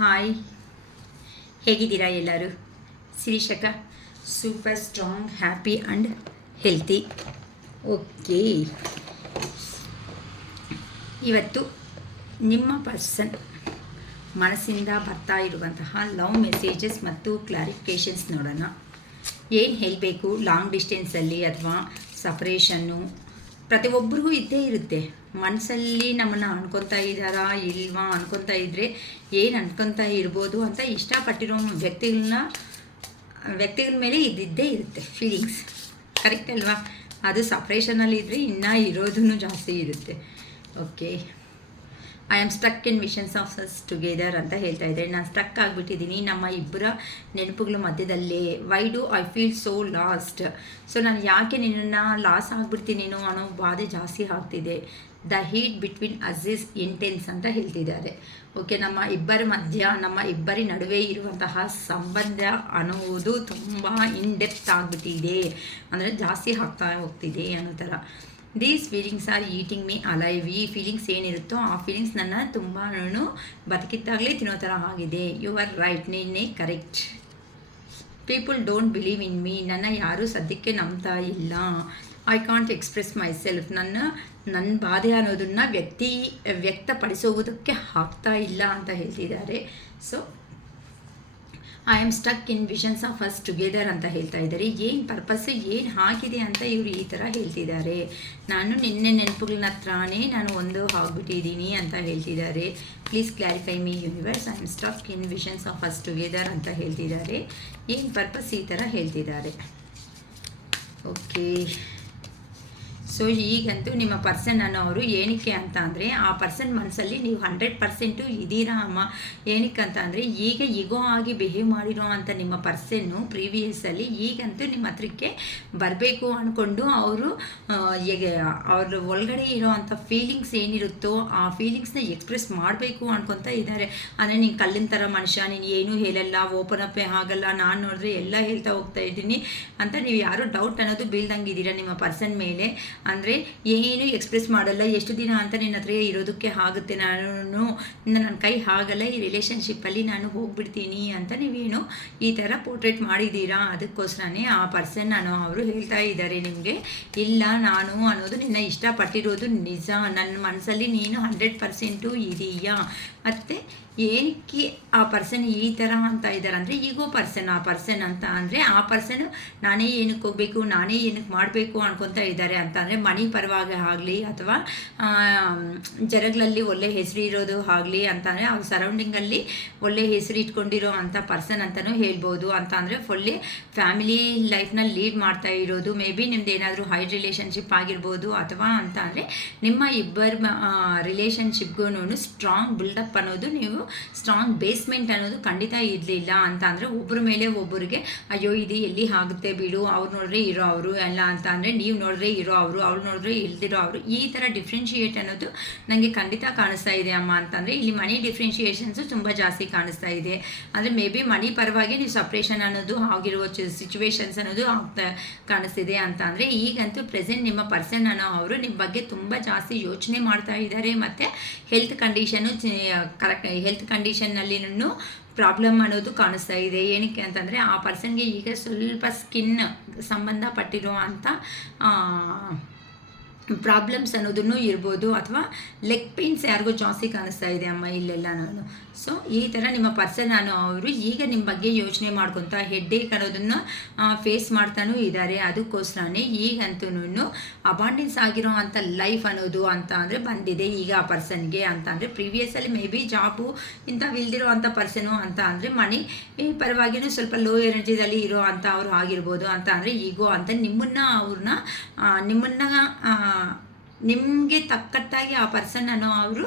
Hi, ಹೇಗಿದ್ದೀರಾ ಎಲ್ಲರೂ? ಶಿರೀಷಕ super strong, happy and healthy. Okay, ಇವತ್ತು ನಿಮ್ಮ ಪರ್ಸನ್ ಮನಸ್ಸಿಂದ ಬರ್ತಾ ಇರುವಂತಹ ಲವ್ ಮೆಸೇಜಸ್ ಮತ್ತು ಕ್ಲಾರಿಫಿಕೇಷನ್ಸ್ ನೋಡೋಣ. ಏನು ಹೇಳಬೇಕು? ಲಾಂಗ್ ಡಿಸ್ಟೆನ್ಸಲ್ಲಿ ಅಥವಾ ಸಪ್ರೇಷನ್ನು ಪ್ರತಿಯೊಬ್ಬರಿಗೂ ಇದ್ದೇ ಇರುತ್ತೆ. ಮನಸ್ಸಲ್ಲಿ ನಮ್ಮನ್ನು ಅನ್ಕೊತಾ ಇದ್ದಾರಾ ಇಲ್ವಾ, ಅನ್ಕೊತಾ ಇದ್ದರೆ ಏನು ಅನ್ಕೊತಾ ಇರ್ಬೋದು ಅಂತ ಇಷ್ಟಪಟ್ಟಿರೋ ವ್ಯಕ್ತಿಗಳ ಮೇಲೆ ಇದ್ದಿದ್ದೇ ಇರುತ್ತೆ ಫೀಲಿಂಗ್ಸ್. ಕರೆಕ್ಟ್ ಅಲ್ವಾ? ಅದು ಸಪ್ರೇಷನಲ್ಲಿ ಇದ್ದರೆ ಇನ್ನೂ ಇರೋದೂ ಜಾಸ್ತಿ ಇರುತ್ತೆ. Okay, I am stuck in visions of us together ಅಂತ ಹೇಳ್ತಾ ಇದ್ದಾರೆ. ನಾನು ಸ್ಟಕ್ ಆಗಿಬಿಟ್ಟಿದ್ದೀನಿ ನಮ್ಮ ಇಬ್ಬರ ನೆನಪುಗಳ ಮಧ್ಯದಲ್ಲೇ. Why do I feel so last? So ನಾನು ಯಾಕೆ ನಿನ್ನನ್ನು ಲಾಸ್ ಆಗಿಬಿಡ್ತೀನೇನೋ ಅನ್ನೋ ಬಾಧೆ ಜಾಸ್ತಿ ಆಗ್ತಿದೆ. The heat between us is intense ಅಂತ ಹೇಳ್ತಿದ್ದಾರೆ. ಓಕೆ, ನಮ್ಮ ಇಬ್ಬರ ಮಧ್ಯ, ನಮ್ಮ ಇಬ್ಬರಿ ನಡುವೆ ಇರುವಂತಹ ಸಂಬಂಧ ಅನ್ನೋದು ತುಂಬ ಇನ್ ಡೆಪ್ತ್ ಆಗಿಬಿಟ್ಟಿದೆ, ಅಂದರೆ ಜಾಸ್ತಿ ಆಗ್ತಾ ಹೋಗ್ತಿದೆ ಅನ್ನೋ ಥರ. These feelings are eating me alive. ಈ ಫೀಲಿಂಗ್ಸ್ ಏನಿರುತ್ತೋ ಆ ಫೀಲಿಂಗ್ಸ್ ನನ್ನ ತುಂಬ ಬದುಕಿದ್ದಾಗಲೇ ತಿನ್ನೋ ಥರ ಆಗಿದೆ. ಯು ಆರ್ ರೈಟ್, ನೀನೇ correct. People don't believe in me. ನನ್ನ ಯಾರೂ ಸದ್ಯಕ್ಕೆ ನಂಬ್ತಾ ಇಲ್ಲ. I can't express my self. ನನ್ನ ಬಾಧೆ ಅನ್ನೋದನ್ನು ವ್ಯಕ್ತಪಡಿಸೋದಕ್ಕೆ ಆಗ್ತಾ ಇಲ್ಲ ಅಂತ ಹೇಳ್ತಿದ್ದಾರೆ. So I am stuck in visions of us together ಅಂತ ಹೇಳ್ತಾ ಇದ್ದಾರೆ. ಏನು ಪರ್ಪಸ್ಸು, ಏನು ಆಗಿದೆ ಅಂತ ಇವರು ಈ ಥರ ಹೇಳ್ತಿದ್ದಾರೆ. ನಾನು ನಿನ್ನೆ ನೆನಪುಗಳ ಹತ್ರನೇ ನಾನು ಒಂದು ಆಗಿಬಿಟ್ಟಿದ್ದೀನಿ ಅಂತ ಹೇಳ್ತಿದ್ದಾರೆ. Please clarify me universe. I am stuck in visions of us together ಅಂತ ಹೇಳ್ತಿದ್ದಾರೆ. ಏನು ಪರ್ಪಸ್ ಈ ಥರ ಹೇಳ್ತಿದ್ದಾರೆ. ಓಕೆ, ಸೊ ಈಗಂತೂ ನಿಮ್ಮ ಪರ್ಸನ್ ಅನ್ನೋರು ಏನಕ್ಕೆ ಅಂತ ಅಂದರೆ, ಆ ಪರ್ಸನ್ ಮನಸ್ಸಲ್ಲಿ ನೀವು 100% ಇದ್ದೀರಾ ಅಮ್ಮ. ಏನಕ್ಕೆ ಅಂತ ಅಂದರೆ, ಈಗ ಈಗೋ ಆಗಿ ಬಿಹೇವ್ ಮಾಡಿರೋ ಅಂಥ ನಿಮ್ಮ ಪರ್ಸನ್ನು ಪ್ರೀವಿಯಸ್ಸಲ್ಲಿ ಈಗಂತೂ ನಿಮ್ಮ ಹತ್ರಕ್ಕೆ ಬರಬೇಕು ಅಂದ್ಕೊಂಡು ಅವರು ಅವ್ರ ಒಳಗಡೆ ಇರೋ ಅಂಥ ಫೀಲಿಂಗ್ಸ್ ಏನಿರುತ್ತೋ ಆ ಫೀಲಿಂಗ್ಸ್ನ ಎಕ್ಸ್ಪ್ರೆಸ್ ಮಾಡಬೇಕು ಅನ್ಕೊತಾ ಇದ್ದಾರೆ. ಅಂದರೆ ನೀನು ಕಲ್ಲಿನ ಥರ ಮನುಷ್ಯ, ನೀನು ಏನೂ ಹೇಳಲ್ಲ, ಓಪನ್ ಅಪ್ಪೇ ಆಗಲ್ಲ, ನಾನು ನೋಡಿದ್ರೆ ಎಲ್ಲ ಹೇಳ್ತಾ ಹೋಗ್ತಾ ಇದ್ದೀನಿ ಅಂತ ನೀವು ಯಾರೂ ಡೌಟ್ ಅನ್ನೋದು ಬೀಳ್ದಂಗಿದ್ದೀರಾ ನಿಮ್ಮ ಪರ್ಸನ್ ಮೇಲೆ. ಅಂದರೆ ಏನು ಎಕ್ಸ್ಪ್ರೆಸ್ ಮಾಡಲ್ಲ, ಎಷ್ಟು ದಿನ ಅಂತ ನಿನ್ನ ಹತ್ರ ಇರೋದಕ್ಕೆ ಆಗುತ್ತೆ, ನನ್ನ ಕೈ ಆಗಲ್ಲ, ಈ ರಿಲೇಷನ್ಶಿಪ್ಪಲ್ಲಿ ನಾನು ಹೋಗ್ಬಿಡ್ತೀನಿ ಅಂತ ನೀವೇನು ಈ ಥರ ಪೋರ್ಟ್ರೇಟ್ ಮಾಡಿದ್ದೀರಾ. ಅದಕ್ಕೋಸ್ಕರನೇ ಆ ಪರ್ಸನ್ ಅವರು ಹೇಳ್ತಾ ಇದ್ದಾರೆ ನಿಮಗೆ, ಇಲ್ಲ ನಾನು ಅನ್ನೋದು ನಿನ್ನ ಇಷ್ಟಪಟ್ಟಿರೋದು ನಿಜ, ನನ್ನ ಮನಸ್ಸಲ್ಲಿ ನೀನು 100% ಇದೀಯಾ. ಮತ್ತು ಏನಕ್ಕೆ ಆ ಪರ್ಸನ್ ಈ ಥರ ಅಂತ ಇದ್ದಾರೆ ಅಂದರೆ, ಈಗೋ ಪರ್ಸನ್ ಆ ಪರ್ಸನ್ ಅಂತ ಅಂದರೆ, ಆ ಪರ್ಸನ್ ನಾನೇ ಏನಕ್ಕೆ ಹೋಗಬೇಕು, ನಾನೇ ಏನಕ್ಕೆ ಮಾಡಬೇಕು ಅನ್ಕೊತಾ ಇದ್ದಾರೆ ಅಂತ ಅಂದರೆ, ಮನಿ ಪರವಾಗಿ ಆಗಲಿ ಅಥವಾ ಜನಗಳಲ್ಲಿ ಒಳ್ಳೆ ಹೆಸರು ಇರೋದು ಆಗಲಿ ಅಂತ ಅಂದರೆ, ಅವ್ರ ಸರೌಂಡಿಂಗಲ್ಲಿ ಒಳ್ಳೆ ಹೆಸರು ಇಟ್ಕೊಂಡಿರೋ ಅಂಥ ಪರ್ಸನ್ ಅಂತಲೂ ಹೇಳ್ಬೋದು. ಅಂತ ಅಂದರೆ ಒಳ್ಳೆ ಫ್ಯಾಮಿಲಿ ಲೈಫ್ನ ಲೀಡ್ ಮಾಡ್ತಾ ಇರೋದು. ಮೇ ಬಿ ನಿಮ್ದು ಏನಾದರೂ ಹೈ ರಿಲೇಷನ್ಶಿಪ್ ಆಗಿರ್ಬೋದು, ಅಥವಾ ಅಂತ ಅಂದರೆ ನಿಮ್ಮ ಇಬ್ಬರ ರಿಲೇಷನ್ಶಿಪ್ಗೂ ಸ್ಟ್ರಾಂಗ್ ಬಿಲ್ಡಪ್ ಅನ್ನೋದು, ನೀವು ಸ್ಟ್ರಾಂಗ್ ಬೇಸ್ಮೆಂಟ್ ಅನ್ನೋದು ಖಂಡಿತ ಇರಲಿಲ್ಲ. ಅಂತ ಅಂದರೆ ಒಬ್ಬರ ಮೇಲೆ ಒಬ್ಬರಿಗೆ ಅಯ್ಯೋ ಇದು ಎಲ್ಲಿ ಆಗುತ್ತೆ ಬಿಡು, ಅವ್ರು ನೋಡಿದ್ರೆ ಇರೋ ಅವರು ಎಲ್ಲ ಅಂತ ಅಂದರೆ, ನೀವು ನೋಡಿದ್ರೆ ಇರೋ ಅವರು, ಅವ್ರು ನೋಡಿದ್ರೆ ಇಲ್ದಿರೋ ಅವರು, ಈ ಥರ ಡಿಫ್ರೆನ್ಷಿಯೇಟ್ ಅನ್ನೋದು ನನಗೆ ಖಂಡಿತ ಕಾಣಿಸ್ತಾ ಇದೆ ಅಮ್ಮ. ಅಂತಂದರೆ ಇಲ್ಲಿ ಮನಿ ಡಿಫ್ರೆನ್ಷಿಯೇಷನ್ಸು ತುಂಬ ಜಾಸ್ತಿ ಕಾಣಿಸ್ತಾ ಇದೆ. ಅಂದರೆ ಮೇ ಬಿ ಮನಿ ಪರವಾಗಿ ನೀವು ಸಪ್ರೇಷನ್ ಅನ್ನೋದು ಆಗಿರುವ ಸಿಚುವೇಶನ್ಸ್ ಅನ್ನೋದು ಕಾಣಿಸ್ತಿದೆ. ಅಂತ ಅಂದರೆ ಈಗಂತೂ ಪ್ರೆಸೆಂಟ್ ನಿಮ್ಮ ಪರ್ಸನ್ ಅವರು ನಿಮ್ಮ ಬಗ್ಗೆ ತುಂಬ ಜಾಸ್ತಿ ಯೋಚನೆ ಮಾಡ್ತಾ ಇದ್ದಾರೆ. ಮತ್ತು ಹೆಲ್ತ್ ಕಂಡೀಷನು ಹೆಲ್ತ್ ಕಂಡೀಷನ್ನಲ್ಲಿನೂ ಪ್ರಾಬ್ಲಮ್ ಅನ್ನೋದು ಕಾಣಿಸ್ತಾ ಇದೆ. ಏನಕ್ಕೆ ಅಂತಂದರೆ, ಆ ಪರ್ಸನ್ಗೆ ಈಗ ಸ್ವಲ್ಪ ಸ್ಕಿನ್ ಸಂಬಂಧಪಟ್ಟಿರೋ ಅಂಥ ಪ್ರಾಬ್ಲಮ್ಸ್ ಅನ್ನೋದನ್ನು ಇರ್ಬೋದು, ಅಥವಾ ಲೆಗ್ ಪೇನ್ಸ್ ಯಾರಿಗೂ ಜಾಸ್ತಿ ಕಾಣಿಸ್ತಾ ಇದೆ ಅಮ್ಮ ಇಲ್ಲೆಲ್ಲ ನಾನು. ಸೊ ಈ ಥರ ನಿಮ್ಮ ಪರ್ಸನ್ ಅವರು ಈಗ ನಿಮ್ಮ ಬಗ್ಗೆ ಯೋಚನೆ ಮಾಡ್ಕೊತಾ ಹೆಡ್ಡೇಕ್ ಅನ್ನೋದನ್ನು ಫೇಸ್ ಮಾಡ್ತಾನೂ ಇದ್ದಾರೆ. ಅದಕ್ಕೋಸ್ಕರನೇ ಈಗಂತೂ ಅಬಾಂಡೆನ್ಸ್ ಆಗಿರೋ ಅಂಥ ಲೈಫ್ ಅನ್ನೋದು ಅಂತ ಅಂದರೆ ಬಂದಿದೆ ಈಗ ಆ ಪರ್ಸನ್ಗೆ. ಅಂತ ಅಂದರೆ ಪ್ರೀವಿಯಸ್ಸಲ್ಲಿ ಮೇ ಬಿ ಜಾಬು ಇಂಥವಿಲ್ದಿರೋ ಅಂಥ ಪರ್ಸನು ಅಂತ ಅಂದರೆ ಮನಿ ಪರವಾಗಿಯೂ ಸ್ವಲ್ಪ ಲೋ ಎನರ್ಜಿದಲ್ಲಿ ಇರೋ ಅಂಥ ಅವರು ಆಗಿರ್ಬೋದು. ಅಂತ ಅಂದರೆ ಈಗೋ ಅಂತ ನಿಮಗೆ ತಕ್ಕಟ್ಟಾಗಿ ಆ ಪರ್ಸನ್ ಅವರು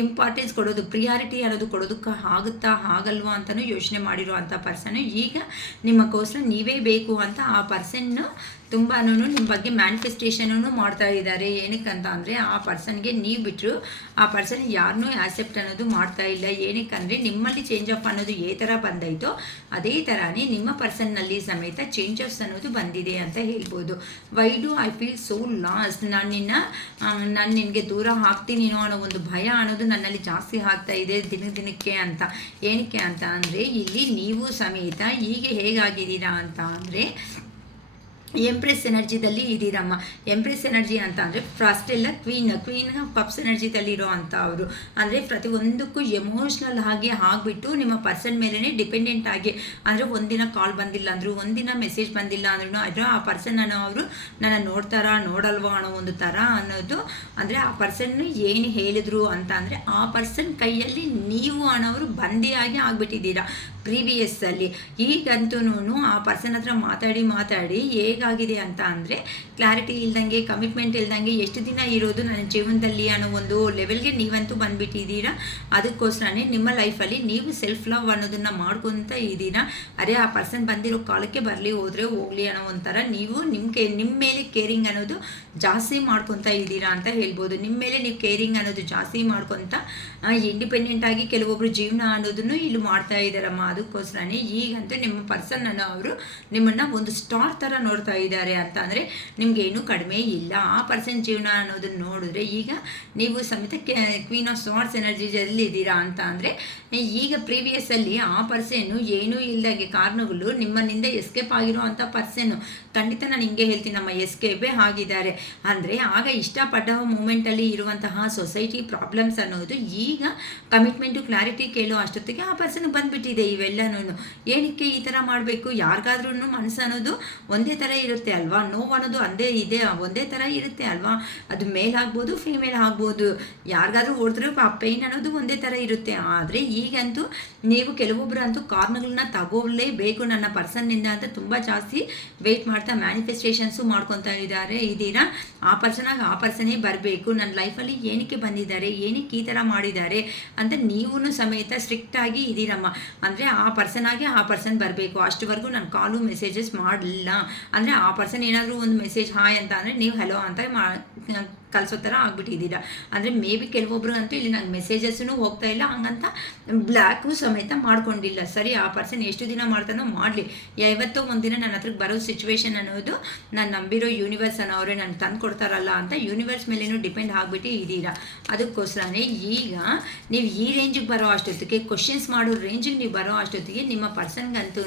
ಇಂಪಾರ್ಟೆನ್ಸ್ ಕೊಡೋದು, ಪ್ರಿಯಾರಿಟಿ ಅನ್ನೋದು ಕೊಡೋದಕ್ಕೆ ಆಗುತ್ತಾ ಆಗಲ್ವಾ ಅಂತಲೂ ಯೋಚನೆ ಮಾಡಿರೋ ಅಂಥ ಪರ್ಸನ್ನು ಈಗ ನಿಮ್ಮಕ್ಕೋಸ್ಕರ ನೀವೇ ಬೇಕು ಅಂತ ಆ ಪರ್ಸನ್ನು ತುಂಬಾ ನಿಮ್ಮ ಬಗ್ಗೆ ಮ್ಯಾನಿಫೆಸ್ಟೇಷನೂ ಮಾಡ್ತಾ ಇದ್ದಾರೆ. ಏನಕ್ಕಂತ ಅಂದರೆ, ಆ ಪರ್ಸನ್ಗೆ ನೀವು ಬಿಟ್ಟರು ಆ ಪರ್ಸನ್ ಯಾರನ್ನೂ ಆ್ಯಕ್ಸೆಪ್ಟ್ ಅನ್ನೋದು ಮಾಡ್ತಾ ಇಲ್ಲ. ಏನಕ್ಕಂದರೆ ನಿಮ್ಮಲ್ಲಿ ಚೇಂಜ್ ಆಫ್ ಅನ್ನೋದು ಯಾವ ಥರ ಬಂದೈತೋ ಅದೇ ಥರನೇ ನಿಮ್ಮ ಪರ್ಸನ್ನಲ್ಲಿ ಸಮೇತ ಚೇಂಜಸ್ ಅನ್ನೋದು ಬಂದಿದೆ ಅಂತ ಹೇಳ್ಬೋದು. Why do I feel so last? ನಾನು ನಿನಗೆ ದೂರ ಆಗ್ತೀನೇನೋ ಅನ್ನೋ ಒಂದು ಭಯ ಅನ್ನೋದು ಅನ್ನೋದು ನನ್ನಲ್ಲಿ ಜಾಸ್ತಿ ಆಗ್ತಾ ಇದೆ ದಿನಕ್ಕೆ ಅಂತ. ಏನಕ್ಕೆ ಅಂತ ಅಂದರೆ ಇಲ್ಲಿ ನೀವು ಸಮೇತ ಹೀಗೆ ಹೇಗಾಗಿದ್ದೀರಾ ಅಂತ ಅಂದರೆ ಎಂಪ್ರೆಸ್ ಎನರ್ಜಿದಲ್ಲಿ ಇದ್ದೀರಮ್ಮ. ಎಂಪ್ರೆಸ್ ಎನರ್ಜಿ ಅಂತ ಅಂದರೆ ಫಸ್ಟ್ ಎಲ್ಲ ಕ್ವೀನ್ ಕಪ್ಸ್ ಎನರ್ಜಿದಲ್ಲಿ ಇರೋ ಅಂತ ಅವರು ಅಂದರೆ ಪ್ರತಿಯೊಂದಕ್ಕೂ ಎಮೋಷ್ನಲ್ ಆಗಿ ಆಗಿಬಿಟ್ಟು ನಿಮ್ಮ ಪರ್ಸನ್ ಮೇಲೇ ಡಿಪೆಂಡೆಂಟ್ ಆಗಿ, ಅಂದರೆ ಒಂದಿನ ಕಾಲ್ ಬಂದಿಲ್ಲ ಅಂದರು, ಒಂದಿನ ಮೆಸೇಜ್ ಬಂದಿಲ್ಲ ಅಂದ್ರೂ ಅದರ ಆ ಪರ್ಸನ್ ಅವರು ನನ್ನ ನೋಡ್ತಾರಾ ನೋಡಲ್ವಾ ಅನ್ನೋ ಒಂದು ಥರ ಅನ್ನೋದು, ಅಂದರೆ ಆ ಪರ್ಸನ್ನು ಏನು ಹೇಳಿದ್ರು ಅಂತ ಅಂದರೆ ಆ ಪರ್ಸನ್ ಕೈಯಲ್ಲಿ ನೀವು ಅನ್ನೋರು ಬಂದಿಯಾಗಿ ಆಗಿಬಿಟ್ಟಿದ್ದೀರಾ ಪ್ರೀವಿಯಸ್ಸಲ್ಲಿ. ಈಗಂತೂ ಆ ಪರ್ಸನ್ ಹತ್ರ ಮಾತಾಡಿ ಹೇಗಾಗಿದೆ ಅಂತ ಅಂದರೆ ಕ್ಲಾರಿಟಿ ಇಲ್ದಂಗೆ, ಕಮಿಟ್ಮೆಂಟ್ ಇಲ್ದಂಗೆ ಎಷ್ಟು ದಿನ ಇರೋದು ನನ್ನ ಜೀವನದಲ್ಲಿ ಅನ್ನೋ ಒಂದು ಲೆವೆಲ್ಗೆ ನೀವಂತೂ ಬಂದುಬಿಟ್ಟಿದ್ದೀರಾ. ಅದಕ್ಕೋಸ್ಕರನೇ ನಿಮ್ಮ ಲೈಫಲ್ಲಿ ನೀವು ಸೆಲ್ಫ್ ಲವ್ ಅನ್ನೋದನ್ನು ಮಾಡ್ಕೊತ ಇದ್ದೀರಾ. ಅದೇ ಆ ಪರ್ಸನ್ ಬಂದಿರೋ ಕಾಲಕ್ಕೆ ಬರಲಿ ಹೋದರೆ ಹೋಗಲಿ ಅನ್ನೋ ಒಂಥರ ನೀವು ನಿಮ್ಮ ಮೇಲೆ ಕೇರಿಂಗ್ ಅನ್ನೋದು ಜಾಸ್ತಿ ಮಾಡ್ಕೊತಾ ಇದ್ದೀರಾ ಅಂತ ಹೇಳ್ಬೋದು. ನಿಮ್ಮ ಮೇಲೆ ನೀವು ಕೇರಿಂಗ್ ಅನ್ನೋದು ಜಾಸ್ತಿ ಮಾಡ್ಕೊತ ಇಂಡಿಪೆಂಡೆಂಟಾಗಿ ಕೆಲವೊಬ್ಬರು ಜೀವನ ಅನ್ನೋದನ್ನು ಇಲ್ಲಿ ಮಾಡ್ತಾ ಇದ್ದಾರಮ್ಮ. ಅದಕ್ಕೋಸ್ಕರನೇ ಈಗಂತೂ ನಿಮ್ಮ ಪರ್ಸನ್ ಅನ್ನೋ ಅವರು ನಿಮ್ಮನ್ನು ಒಂದು ಸ್ಟಾರ್ ಥರ ನೋಡ್ತಾ ಇದ್ದಾರೆ ಅಂತ ಅಂದರೆ ನಿಮಗೇನು ಕಡಿಮೆ ಇಲ್ಲ. ಆ ಪರ್ಸನ್ ಜೀವನ ಅನ್ನೋದನ್ನು ನೋಡಿದ್ರೆ ಈಗ ನೀವು ಸಮೇತ ಕ್ವೀನ್ ಆಫ್ ಸ್ವಾರ್ಡ್ಸ್ ಎನರ್ಜಿಯಲ್ಲಿ ಇದ್ದೀರಾ ಅಂತ ಅಂದರೆ ಈಗ ಪ್ರೀವಿಯಸ್ಸಲ್ಲಿ ಆ ಪರ್ಸನ್ನು ಏನೂ ಇಲ್ಲದಾಗೆ ಕಾರಣಗಳು ನಿಮ್ಮನ್ನಿಂದ ಎಸ್ಕೇಪ್ ಆಗಿರೋ ಅಂಥ ಪರ್ಸನ್ನು ಖಂಡಿತ ನಾನು ಹಿಂಗೆ ಹೇಳ್ತೀನಿ, ನಮ್ಮ ಎಸ್ಕೇಪೇ ಆಗಿದ್ದಾರೆ. ಅಂದರೆ ಆಗ ಇಷ್ಟಪಟ್ಟ ಮೂಮೆಂಟಲ್ಲಿ ಇರುವಂತಹ ಸೊಸೈಟಿ ಪ್ರಾಬ್ಲಮ್ಸ್ ಅನ್ನೋದು ಈಗ ಕಮಿಟ್ಮೆಂಟು ಕ್ಲಾರಿಟಿ ಕೇಳೋ ಅಷ್ಟೊತ್ತಿಗೆ ಆ ಪರ್ಸನ್ಗೆ ಬಂದುಬಿಟ್ಟಿದೆ ಇವೆಲ್ಲನೂ. ಏನಕ್ಕೆ ಈ ಥರ ಮಾಡಬೇಕು? ಯಾರಿಗಾದ್ರೂ ಮನಸ್ಸು ಅನ್ನೋದು ಒಂದೇ ಥರ ಇರುತ್ತೆ ಅಲ್ವಾ, ನೋವು ಅನ್ನೋದು ಒಂದೇ ಥರ ಇರುತ್ತೆ ಅಲ್ವಾ. ಅದು ಮೇಲ್ ಆಗ್ಬೋದು ಫೀಮೇಲ್ ಆಗ್ಬೋದು, ಯಾರಿಗಾದ್ರೂ ಹೊಡೆದ್ರೆ ಆ ಪೇಯ್ನ್ ಅನ್ನೋದು ಒಂದೇ ಥರ ಇರುತ್ತೆ. ಆದರೆ ಈಗಂತೂ ನೀವು ಕೆಲವೊಬ್ಬರು ಅಂತೂ ಕಾರಣಗಳನ್ನ ತಗೋಲೇಬೇಕು ನನ್ನ ಪರ್ಸನ್ನಿಂದ ಅಂತ ತುಂಬ ಜಾಸ್ತಿ ವೆಯ್ಟ್ ಮಾಡ್ತಾ ಮ್ಯಾನಿಫೆಸ್ಟೇಷನ್ಸು ಮಾಡ್ಕೊತಾ ಇದ್ದೀರಾ. ಆ ಪರ್ಸನೇ ಬರಬೇಕು ನನ್ನ ಲೈಫಲ್ಲಿ, ಏನಕ್ಕೆ ಬಂದಿದ್ದಾರೆ, ಏನಕ್ಕೆ ಈ ಥರ ಮಾಡಿದ್ದಾರೆ ಅಂತ ನೀವು ಸಮೇತ ಸ್ಟ್ರಿಕ್ಟಾಗಿ ಇದ್ದೀರಮ್ಮ. ಅಂದರೆ ಆ ಪರ್ಸನ್ ಬರಬೇಕು. ಅಷ್ಟುವರೆಗೂ ನಾನು ಕಾಲು ಮೆಸೇಜಸ್ ಮಾಡಲಿಲ್ಲ ಅಂದರೆ ಆ ಪರ್ಸನ್ ಏನಾದರೂ ಒಂದು ಮೆಸೇಜ್ ಹಾಯ್ ಅಂತ ಅಂದರೆ ನೀವು ಹೆಲೋ ಅಂತ ಕಲಿಸೋ ಥರ ಆಗ್ಬಿಟ್ಟಿದ್ದೀರಾ. ಅಂದರೆ ಮೇ ಬಿ ಕೆಲವೊಬ್ರು ಅಂತೂ ಇಲ್ಲಿ ನಂಗೆ ಮೆಸೇಜಸ್ಸೂ ಹೋಗ್ತಾ ಇಲ್ಲ, ಹಂಗಂತ ಬ್ಲ್ಯಾಕು ಸಮೇತ ಮಾಡ್ಕೊಂಡಿಲ್ಲ. ಸರಿ, ಆ ಪರ್ಸನ್ ಎಷ್ಟು ದಿನ ಮಾಡ್ತಾನೋ ಮಾಡಲಿ, ಯಾವತ್ತೋ ಒಂದಿನ ನನ್ನ ಹತ್ರಕ್ಕೆ ಬರೋ ಸಿಚುವೇಶನ್ ಅನ್ನೋದು ನಾನು ನಂಬಿರೋ ಯೂನಿವರ್ಸ್ ಅನ್ನೋರೇ ನನಗೆ ತಂದು ಕೊಡ್ತಾರಲ್ಲ ಅಂತ ಯೂನಿವರ್ಸ್ ಮೇಲೇನೂ ಡಿಪೆಂಡ್ ಆಗಿಬಿಟ್ಟು ಇದ್ದೀರಾ. ಅದಕ್ಕೋಸ್ಕರನೇ ಈಗ ನೀವು ಈ ರೇಂಜಿಗೆ ಬರೋ ಅಷ್ಟೊತ್ತಿಗೆ, ಕ್ವಶನ್ಸ್ ಮಾಡೋ ರೇಂಜಿಗೆ ನೀವು ಬರೋ ಅಷ್ಟೊತ್ತಿಗೆ ನಿಮ್ಮ ಪರ್ಸನ್ಗಂತೂ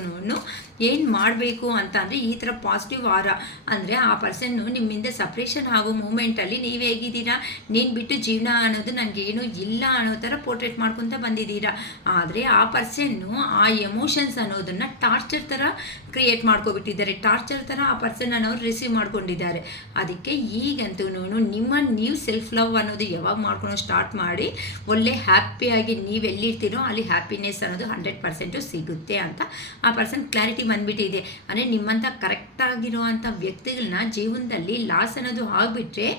ಏನು ಮಾಡಬೇಕು ಅಂತ ಅಂದರೆ ಈ ಥರ ಪಾಸಿಟಿವ್ ಆರ ಅಂದರೆ ಆ ಪರ್ಸನ್ನು ನಿಮ್ಮಿಂದ ಸಪ್ರೇಷನ್ ಆಗೋ ಮೂಮೆಂಟಲ್ಲಿ ನೀವು ಹೇಗಿದ್ದೀರಾ, ನೀನು ಬಿಟ್ಟು ಜೀವನ ಅನ್ನೋದು ನನಗೇನು ಇಲ್ಲ ಅನ್ನೋ ಥರ ಪೋರ್ಟ್ರೇಟ್ ಮಾಡ್ಕೊತ ಬಂದಿದ್ದೀರಾ. ಆದರೆ ಆ ಪರ್ಸನ್ನು ಆ ಎಮೋಷನ್ಸ್ ಅನ್ನೋದನ್ನು ಟಾರ್ಚರ್ ಥರ ಕ್ರಿಯೇಟ್ ಮಾಡ್ಕೊಬಿಟ್ಟಿದ್ದಾರೆ. ಟಾರ್ಚರ್ ಥರ ಆ ಪರ್ಸನ್ ಅನ್ನೋರು ರಿಸೀವ್ ಮಾಡ್ಕೊಂಡಿದ್ದಾರೆ. ಅದಕ್ಕೆ ಈಗಂತೂ ನೀವು ಸೆಲ್ಫ್ ಲವ್ ಅನ್ನೋದು ಯಾವಾಗ ಮಾಡ್ಕೊಳೋ ಸ್ಟಾರ್ಟ್ ಮಾಡಿ ಒಳ್ಳೆ ಹ್ಯಾಪಿಯಾಗಿ ನೀವು ಎಲ್ಲಿರ್ತೀರೋ ಅಲ್ಲಿ ಹ್ಯಾಪಿನೆಸ್ ಅನ್ನೋದು 100% ಸಿಗುತ್ತೆ ಅಂತ ಆ ಪರ್ಸನ್ ಕ್ಲಾರಿಟಿ ಬಂದುಬಿಟ್ಟಿದೆ. ಅಂದರೆ ನಿಮ್ಮಂಥ ಕರೆಕ್ಟಾಗಿರುವಂಥ ವ್ಯಕ್ತಿಗಳನ್ನ ಜೀವನದಲ್ಲಿ ಲಾಸ್ ಅನ್ನೋದು ಆಗಿಬಿಟ್ರೆ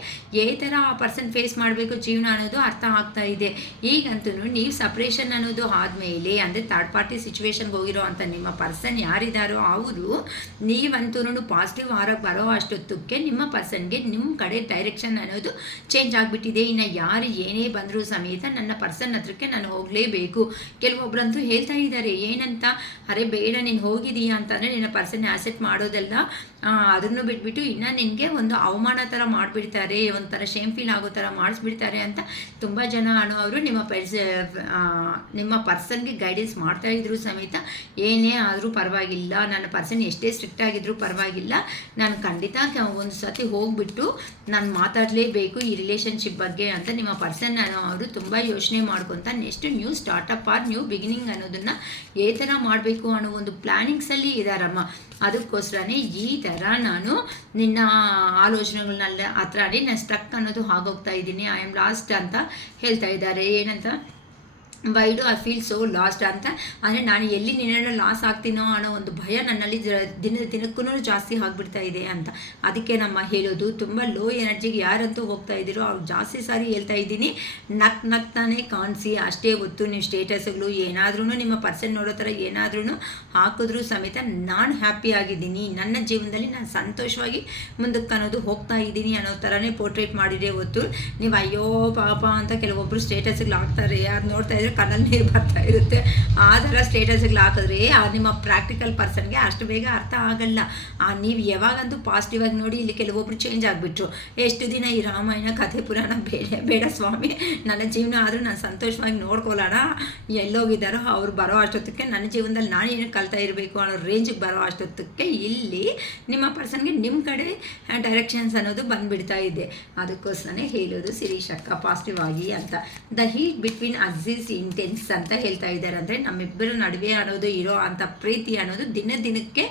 ಥರ ಆ ಪರ್ಸನ್ ಫೇಸ್ ಮಾಡಬೇಕು ಜೀವನ ಅನ್ನೋದು ಅರ್ಥ ಆಗ್ತಾ ಇದೆ. ಈಗಂತೂ ನೀವು ಸಪ್ರೇಷನ್ ಅನ್ನೋದು ಆದಮೇಲೆ ಅಂದರೆ ಥರ್ಡ್ ಪಾರ್ಟಿ ಸಿಚುವೇಶನ್ಗೆ ಹೋಗಿರೋ ಅಂಥ ನಿಮ್ಮ ಪರ್ಸನ್ ಯಾರಿದ್ದಾರೋ ಅವರು ನೀವಂತೂ ಪಾಸಿಟಿವ್ ಆರೋಗ್ಯ ಬರೋ ಅಷ್ಟೊತ್ತಕ್ಕೆ ನಿಮ್ಮ ಪರ್ಸನ್ಗೆ ನಿಮ್ಮ ಕಡೆ ಡೈರೆಕ್ಷನ್ ಅನ್ನೋದು ಚೇಂಜ್ ಆಗಿಬಿಟ್ಟಿದೆ. ಇನ್ನು ಯಾರು ಏನೇ ಬಂದರೂ ಸಮೇತ ನನ್ನ ಪರ್ಸನ್ ಹತ್ರಕ್ಕೆ ನಾನು ಹೋಗಲೇಬೇಕು. ಕೆಲವೊಬ್ಬರಂತೂ ಹೇಳ್ತಾ ಇದ್ದಾರೆ ಏನಂತ, ಅರೆ ಬೇಡ ನೀನು ಹೋಗಿದೀಯಾ ಅಂತಂದರೆ ನಿನ್ನ ಪರ್ಸನ್ ಆ್ಯಸೆಪ್ಟ್ ಮಾಡೋದಲ್ಲ, ಅದನ್ನು ಬಿಟ್ಬಿಟ್ಟು ಇನ್ನು ನಿನಗೆ ಒಂದು ಅವಮಾನ ಥರ ಮಾಡಿಬಿಡ್ತಾರೆ, ಒಂಥರ ಶೇಮ್ ಫೀಲ್ ಆಗೋ ಥರ ಮಾಡಿಸ್ಬಿಡ್ತಾರೆ ಅಂತ ತುಂಬ ಜನ ಅನ್ನೋರು ನಿಮ್ಮ ಪರ್ಸನ್ಗೆ ಗೈಡೆನ್ಸ್ ಮಾಡ್ತಾಯಿದ್ರು ಸಮೇತ ಏನೇ ಆದರೂ ಪರವಾಗಿಲ್ಲ, ನನ್ನ ಪರ್ಸನ್ ಎಷ್ಟೇ ಸ್ಟ್ರಿಕ್ಟ್ ಆಗಿದ್ರೂ ಪರವಾಗಿಲ್ಲ, ನಾನು ಖಂಡಿತ ಒಂದು ಸತಿ ಹೋಗಿಬಿಟ್ಟು ನಾನು ಮಾತಾಡಲೇಬೇಕು ಈ ರಿಲೇಷನ್ಶಿಪ್ ಬಗ್ಗೆ ಅಂತ ನಿಮ್ಮ ಪರ್ಸನ್ ಅವರು ತುಂಬ ಯೋಚನೆ ಮಾಡ್ಕೊತ next new startup or new beginning ಅನ್ನೋದನ್ನು ಥರ ಮಾಡಬೇಕು ಅನ್ನೋ ಒಂದು ಪ್ಲ್ಯಾನಿಂಗ್ಸಲ್ಲಿ ಇದ್ದಾರಮ್ಮ. ಅದಕ್ಕೋಸ್ಕರನೇ ಈ ಥರ ನಾನು ನಿನ್ನ ಆಲೋಚನೆಗಳನ್ನೆಲ್ಲ ಹತ್ರಾಡಿ ನಾನು ಸ್ಟಕ್ ಅನ್ನೋದು ಆಗೋಗ್ತಾ ಇದ್ದೀನಿ, ಐ ಆಮ್ ಲಾಸ್ಟ್ ಅಂತ ಹೇಳ್ತಾ ಇದ್ದಾರೆ. ಏನಂತ, why do I feel so last ಅಂತ ಅಂದರೆ ನಾನು ಎಲ್ಲಿ ನಿನ್ನ ಲಾಸ್ ಆಗ್ತೀನೋ ಅನ್ನೋ ಒಂದು ಭಯ ನನ್ನಲ್ಲಿ ದಿನಕ್ಕೂ ಜಾಸ್ತಿ ಆಗಿಬಿಡ್ತಾ ಇದೆ ಅಂತ. ಅದಕ್ಕೆ ನಮ್ಮ ಹೇಳೋದು ತುಂಬ ಲೋ ಎನರ್ಜಿಗೆ ಯಾರಂತೂ ಹೋಗ್ತಾ ಇದ್ದೀರೋ ಅವ್ರು ಜಾಸ್ತಿ ಸಾರಿ ಹೇಳ್ತಾ ಇದ್ದೀನಿ, ನಗ್ತಾನೆ ಕಾಣಿಸಿ ಅಷ್ಟೇ ಹೊತ್ತು ನೀವು ಸ್ಟೇಟಸ್ಗಳು ಏನಾದ್ರೂ ನಿಮ್ಮ ಪರ್ಸನ್ ನೋಡೋ ಥರ ಏನಾದ್ರೂ ಹಾಕಿದ್ರೂ ಸಮೇತ ನಾನು ಹ್ಯಾಪಿ ಆಗಿದ್ದೀನಿ, ನನ್ನ ಜೀವನದಲ್ಲಿ ನಾನು ಸಂತೋಷವಾಗಿ ಮುಂದಕ್ಕೆ ಅನ್ನೋದು ಹೋಗ್ತಾ ಇದ್ದೀನಿ ಅನ್ನೋ ಥರನೇ ಪೋರ್ಟ್ರೇಟ್ ಮಾಡಿದೆ ಹೊತ್ತು ನೀವು ಅಯ್ಯೋ ಪಾಪ ಅಂತ ಕೆಲವೊಬ್ಬರು ಸ್ಟೇಟಸ್ಗಳು ಹಾಕ್ತಾರೆ, ಯಾರು ನೋಡ್ತಾ ಇದ್ರೆ ಕಣ್ಣಲ್ಲಿ ನೀರು ಬರ್ತಾ ಇರುತ್ತೆ. ಆ ಥರ ಸ್ಟೇಟಸ್ಗಳು ಹಾಕಿದ್ರೆ ನಿಮ್ಮ ಪ್ರಾಕ್ಟಿಕಲ್ ಪರ್ಸನ್ಗೆ ಅಷ್ಟು ಬೇಗ ಅರ್ಥ ಆಗಲ್ಲ. ನೀವು ಯಾವಾಗಂತೂ ಪಾಸಿಟಿವ್ ಆಗಿ ನೋಡಿ, ಇಲ್ಲಿ ಕೆಲವೊಬ್ರು ಚೇಂಜ್ ಆಗಿಬಿಟ್ರು. ಎಷ್ಟು ದಿನ ಈ ರಾಮಾಯಣ ಕಥೆ ಪುರಾಣ ಬೇಡ ಸ್ವಾಮಿ, ನನ್ನ ಜೀವನ ಆದರೂ ನಾನು ಸಂತೋಷವಾಗಿ ನೋಡ್ಕೊಳ್ಳೋಣ, ಎಲ್ಲೋಗಿದ್ದಾರೋ ಅವ್ರು ಬರೋ ಅಷ್ಟೊತ್ತಕ್ಕೆ ನನ್ನ ಜೀವನದಲ್ಲಿ ನಾನು ಏನು ಕಲ್ತಾ ಇರಬೇಕು ಅನ್ನೋ ರೇಂಜಿಗೆ ಬರೋ ಅಷ್ಟೊತ್ತಕ್ಕೆ ಇಲ್ಲಿ ನಿಮ್ಮ ಪರ್ಸನ್ಗೆ ನಿಮ್ಮ ಕಡೆ ಡೈರೆಕ್ಷನ್ಸ್ ಅನ್ನೋದು ಬಂದುಬಿಡ್ತಾ ಇದೆ. ಅದಕ್ಕೋಸ್ಕರನೇ ಹೇಳೋದು ಶಿರೀಷ್ ಅಕ್ಕ ಪಾಸಿಟಿವ್ ಆಗಿ ಅಂತ. The heat between us is intense ಅಂತ ಹೇಳ್ತಾ ಇದ್ದಾರೆ. ಅಂದರೆ ನಮ್ಮಿಬ್ಬರ ನಡುವೆ ಅನ್ನೋದು ಇರೋ ಅಂಥ ಪ್ರೀತಿ ಅನ್ನೋದು ದಿನಕ್ಕೆ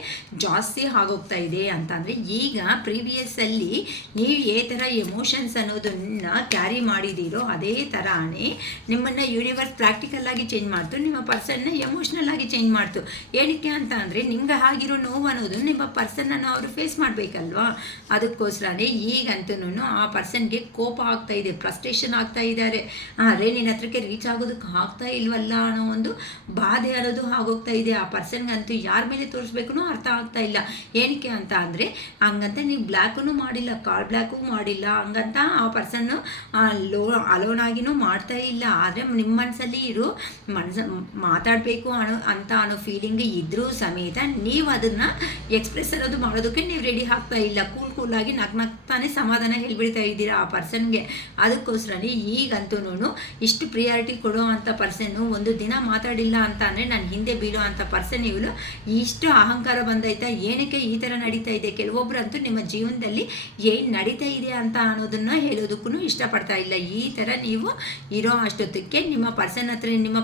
ಜಾಸ್ತಿ ಆಗೋಗ್ತಾ ಇದೆ ಅಂತ. ಅಂದರೆ ಈಗ ಪ್ರೀವಿಯಸ್ಸಲ್ಲಿ ನೀವು ಏ ಥರ ಎಮೋಷನ್ಸ್ ಅನ್ನೋದನ್ನ ಕ್ಯಾರಿ ಮಾಡಿದ್ದೀರೋ ಅದೇ ಥರನೇ ನಿಮ್ಮನ್ನು ಯೂನಿವರ್ಸ್ ಪ್ರಾಕ್ಟಿಕಲ್ ಆಗಿ ಚೇಂಜ್ ಮಾಡ್ತು, ನಿಮ್ಮ ಪರ್ಸನ್ನ ಎಮೋಷ್ನಲ್ ಆಗಿ ಚೇಂಜ್ ಮಾಡ್ತು. ಏನಕ್ಕೆ ಅಂತ ಅಂದರೆ ನಿಮ್ಗೆ ಆಗಿರೋ ನೋವು ಅನ್ನೋದು ನಿಮ್ಮ ಪರ್ಸನ್ನನ್ನು ಅವರು ಫೇಸ್ ಮಾಡಬೇಕಲ್ವಾ. ಅದಕ್ಕೋಸ್ಕರನೇ ಈಗಂತೂ ಆ ಪರ್ಸನ್ಗೆ ಕೋಪ ಆಗ್ತಾ ಇದೆ, ಫ್ರಸ್ಟ್ರೇಷನ್ ಆಗ್ತಾ ಇದ್ದಾರೆ. ಅರೆ ನಿನ್ನ ಹತ್ರಕ್ಕೆ ರೀಚ್ ಆಗೋದಕ್ಕೆ ಆಗ್ತಾ ಇಲ್ವಲ್ಲ ಅನ್ನೋ ಒಂದು ಬಾಧೆ ಅನ್ನೋದು ಆಗೋಗ್ತಾ ಇದೆ. ಆ ಪರ್ಸನ್ಗಂತೂ ಯಾರ ಮೇಲೆ ತೋರಿಸ್ಬೇಕು ಅರ್ಥ ಆಗ್ತಾ ಇಲ್ಲ. ಏನಕ್ಕೆ ಅಂತ ಅಂದರೆ ಹಂಗಂತ ನೀವು ಬ್ಲ್ಯಾಕೂ ಮಾಡಿಲ್ಲ, ಕಾಲ್ ಬ್ಲ್ಯಾಕು ಮಾಡಿಲ್ಲ, ಹಂಗಂತ ಆ ಪರ್ಸನ್ನು ಅಲೋನ್ ಆಗಿನೂ ಮಾಡ್ತಾ ಇಲ್ಲ. ಆದರೆ ನಿಮ್ಮ ಮನಸ್ಸಲ್ಲಿ ಮಾತಾಡಬೇಕು ಅನ್ನೋ ಫೀಲಿಂಗ್ ಇದ್ರೂ ಸಮೇತ ನೀವು ಅದನ್ನು ಎಕ್ಸ್ಪ್ರೆಸ್ ಅನ್ನೋದು ಮಾಡೋದಕ್ಕೆ ನೀವು ರೆಡಿ ಆಗ್ತಾ ಇಲ್ಲ. ಕೂಲಾಗಿ ನಗ್ನಗ್ತಾನೆ ಸಮಾಧಾನ ಹೇಳ್ಬಿಡ್ತಾ ಇದ್ದೀರಾ ಆ ಪರ್ಸನ್ಗೆ. ಅದಕ್ಕೋಸ್ಕರನೇ ಈಗಂತೂ ಇಷ್ಟು ಪ್ರಿಯಾರಿಟಿ ಕೊಡೋ ಅಂಥ ಪರ್ಸನ್ನು ಒಂದು ದಿನ ಮಾತಾಡಿಲ್ಲ ಅಂತ ಅಂದರೆ ನನ್ನ ಹಿಂದೆ ಬೀಳೋ ಅಂಥ ಪರ್ಸನ್ ಇವಳು ಇಷ್ಟು ಅಹಂಕಾರ ಬಂದೈತಾ, ಏನಕ್ಕೆ ಈ ಥರ ನಡೀತಾ ಇದೆ. ಕೆಲವೊಬ್ಬರಂತೂ ನಿಮ್ಮ ಜೀವನದಲ್ಲಿ ಏನು ನಡೀತಾ ಇದೆ ಅಂತ ಅನ್ನೋದನ್ನು ಹೇಳೋದಕ್ಕೂ ಇಷ್ಟಪಡ್ತಾ ಇಲ್ಲ. ಈ ಥರ ನೀವು ಇರೋ ಅಷ್ಟೊತ್ತಕ್ಕೆ ನಿಮ್ಮ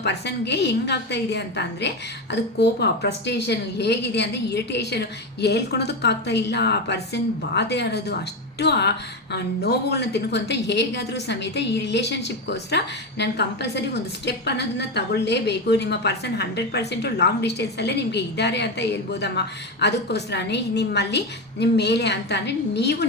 ಪರ್ಸನ್ಗೆ ಹೆಂಗಾಗ್ತಾ ಇದೆ ಅಂತ ಅಂದರೆ ಅದು ಕೋಪ, ಫ್ರಸ್ಟ್ರೇಷನ್ ಹೇಗಿದೆ ಅಂದರೆ ಇರಿಟೇಷನ್ ಹೇಳ್ಕೊಳೋದಕ್ಕಾಗ್ತಾ ಇಲ್ಲ. ಆ ಪರ್ಸನ್ ಬಾಧೆ ಅನ್ನೋದು ಅಷ್ಟು ನೋವುಗಳನ್ನ ತಿನ್ಕೊಂತ ಹೇಗಾದರೂ ಸಮೇತ ಈ ರಿಲೇಷನ್ಶಿಪ್ಗೋಸ್ಕರ ನಾನು ಕಂಪಲ್ಸರಿ ಒಂದು ಸ್ಟೆಪ್ ಅನ್ನೋದನ್ನ ತಗೊಳ್ಳೇಬೇಕು. ನಿಮ್ಮ ಪರ್ಸನ್ 100% ಲಾಂಗ್ ಡಿಸ್ಟೆನ್ಸಲ್ಲೇ ನಿಮಗೆ ಇದ್ದಾರೆ ಅಂತ ಹೇಳ್ಬೋದಮ್ಮ. ಅದಕ್ಕೋಸ್ಕರನೇ ನಿಮ್ಮ ಮೇಲೆ ಅಂತ ಅಂದರೆ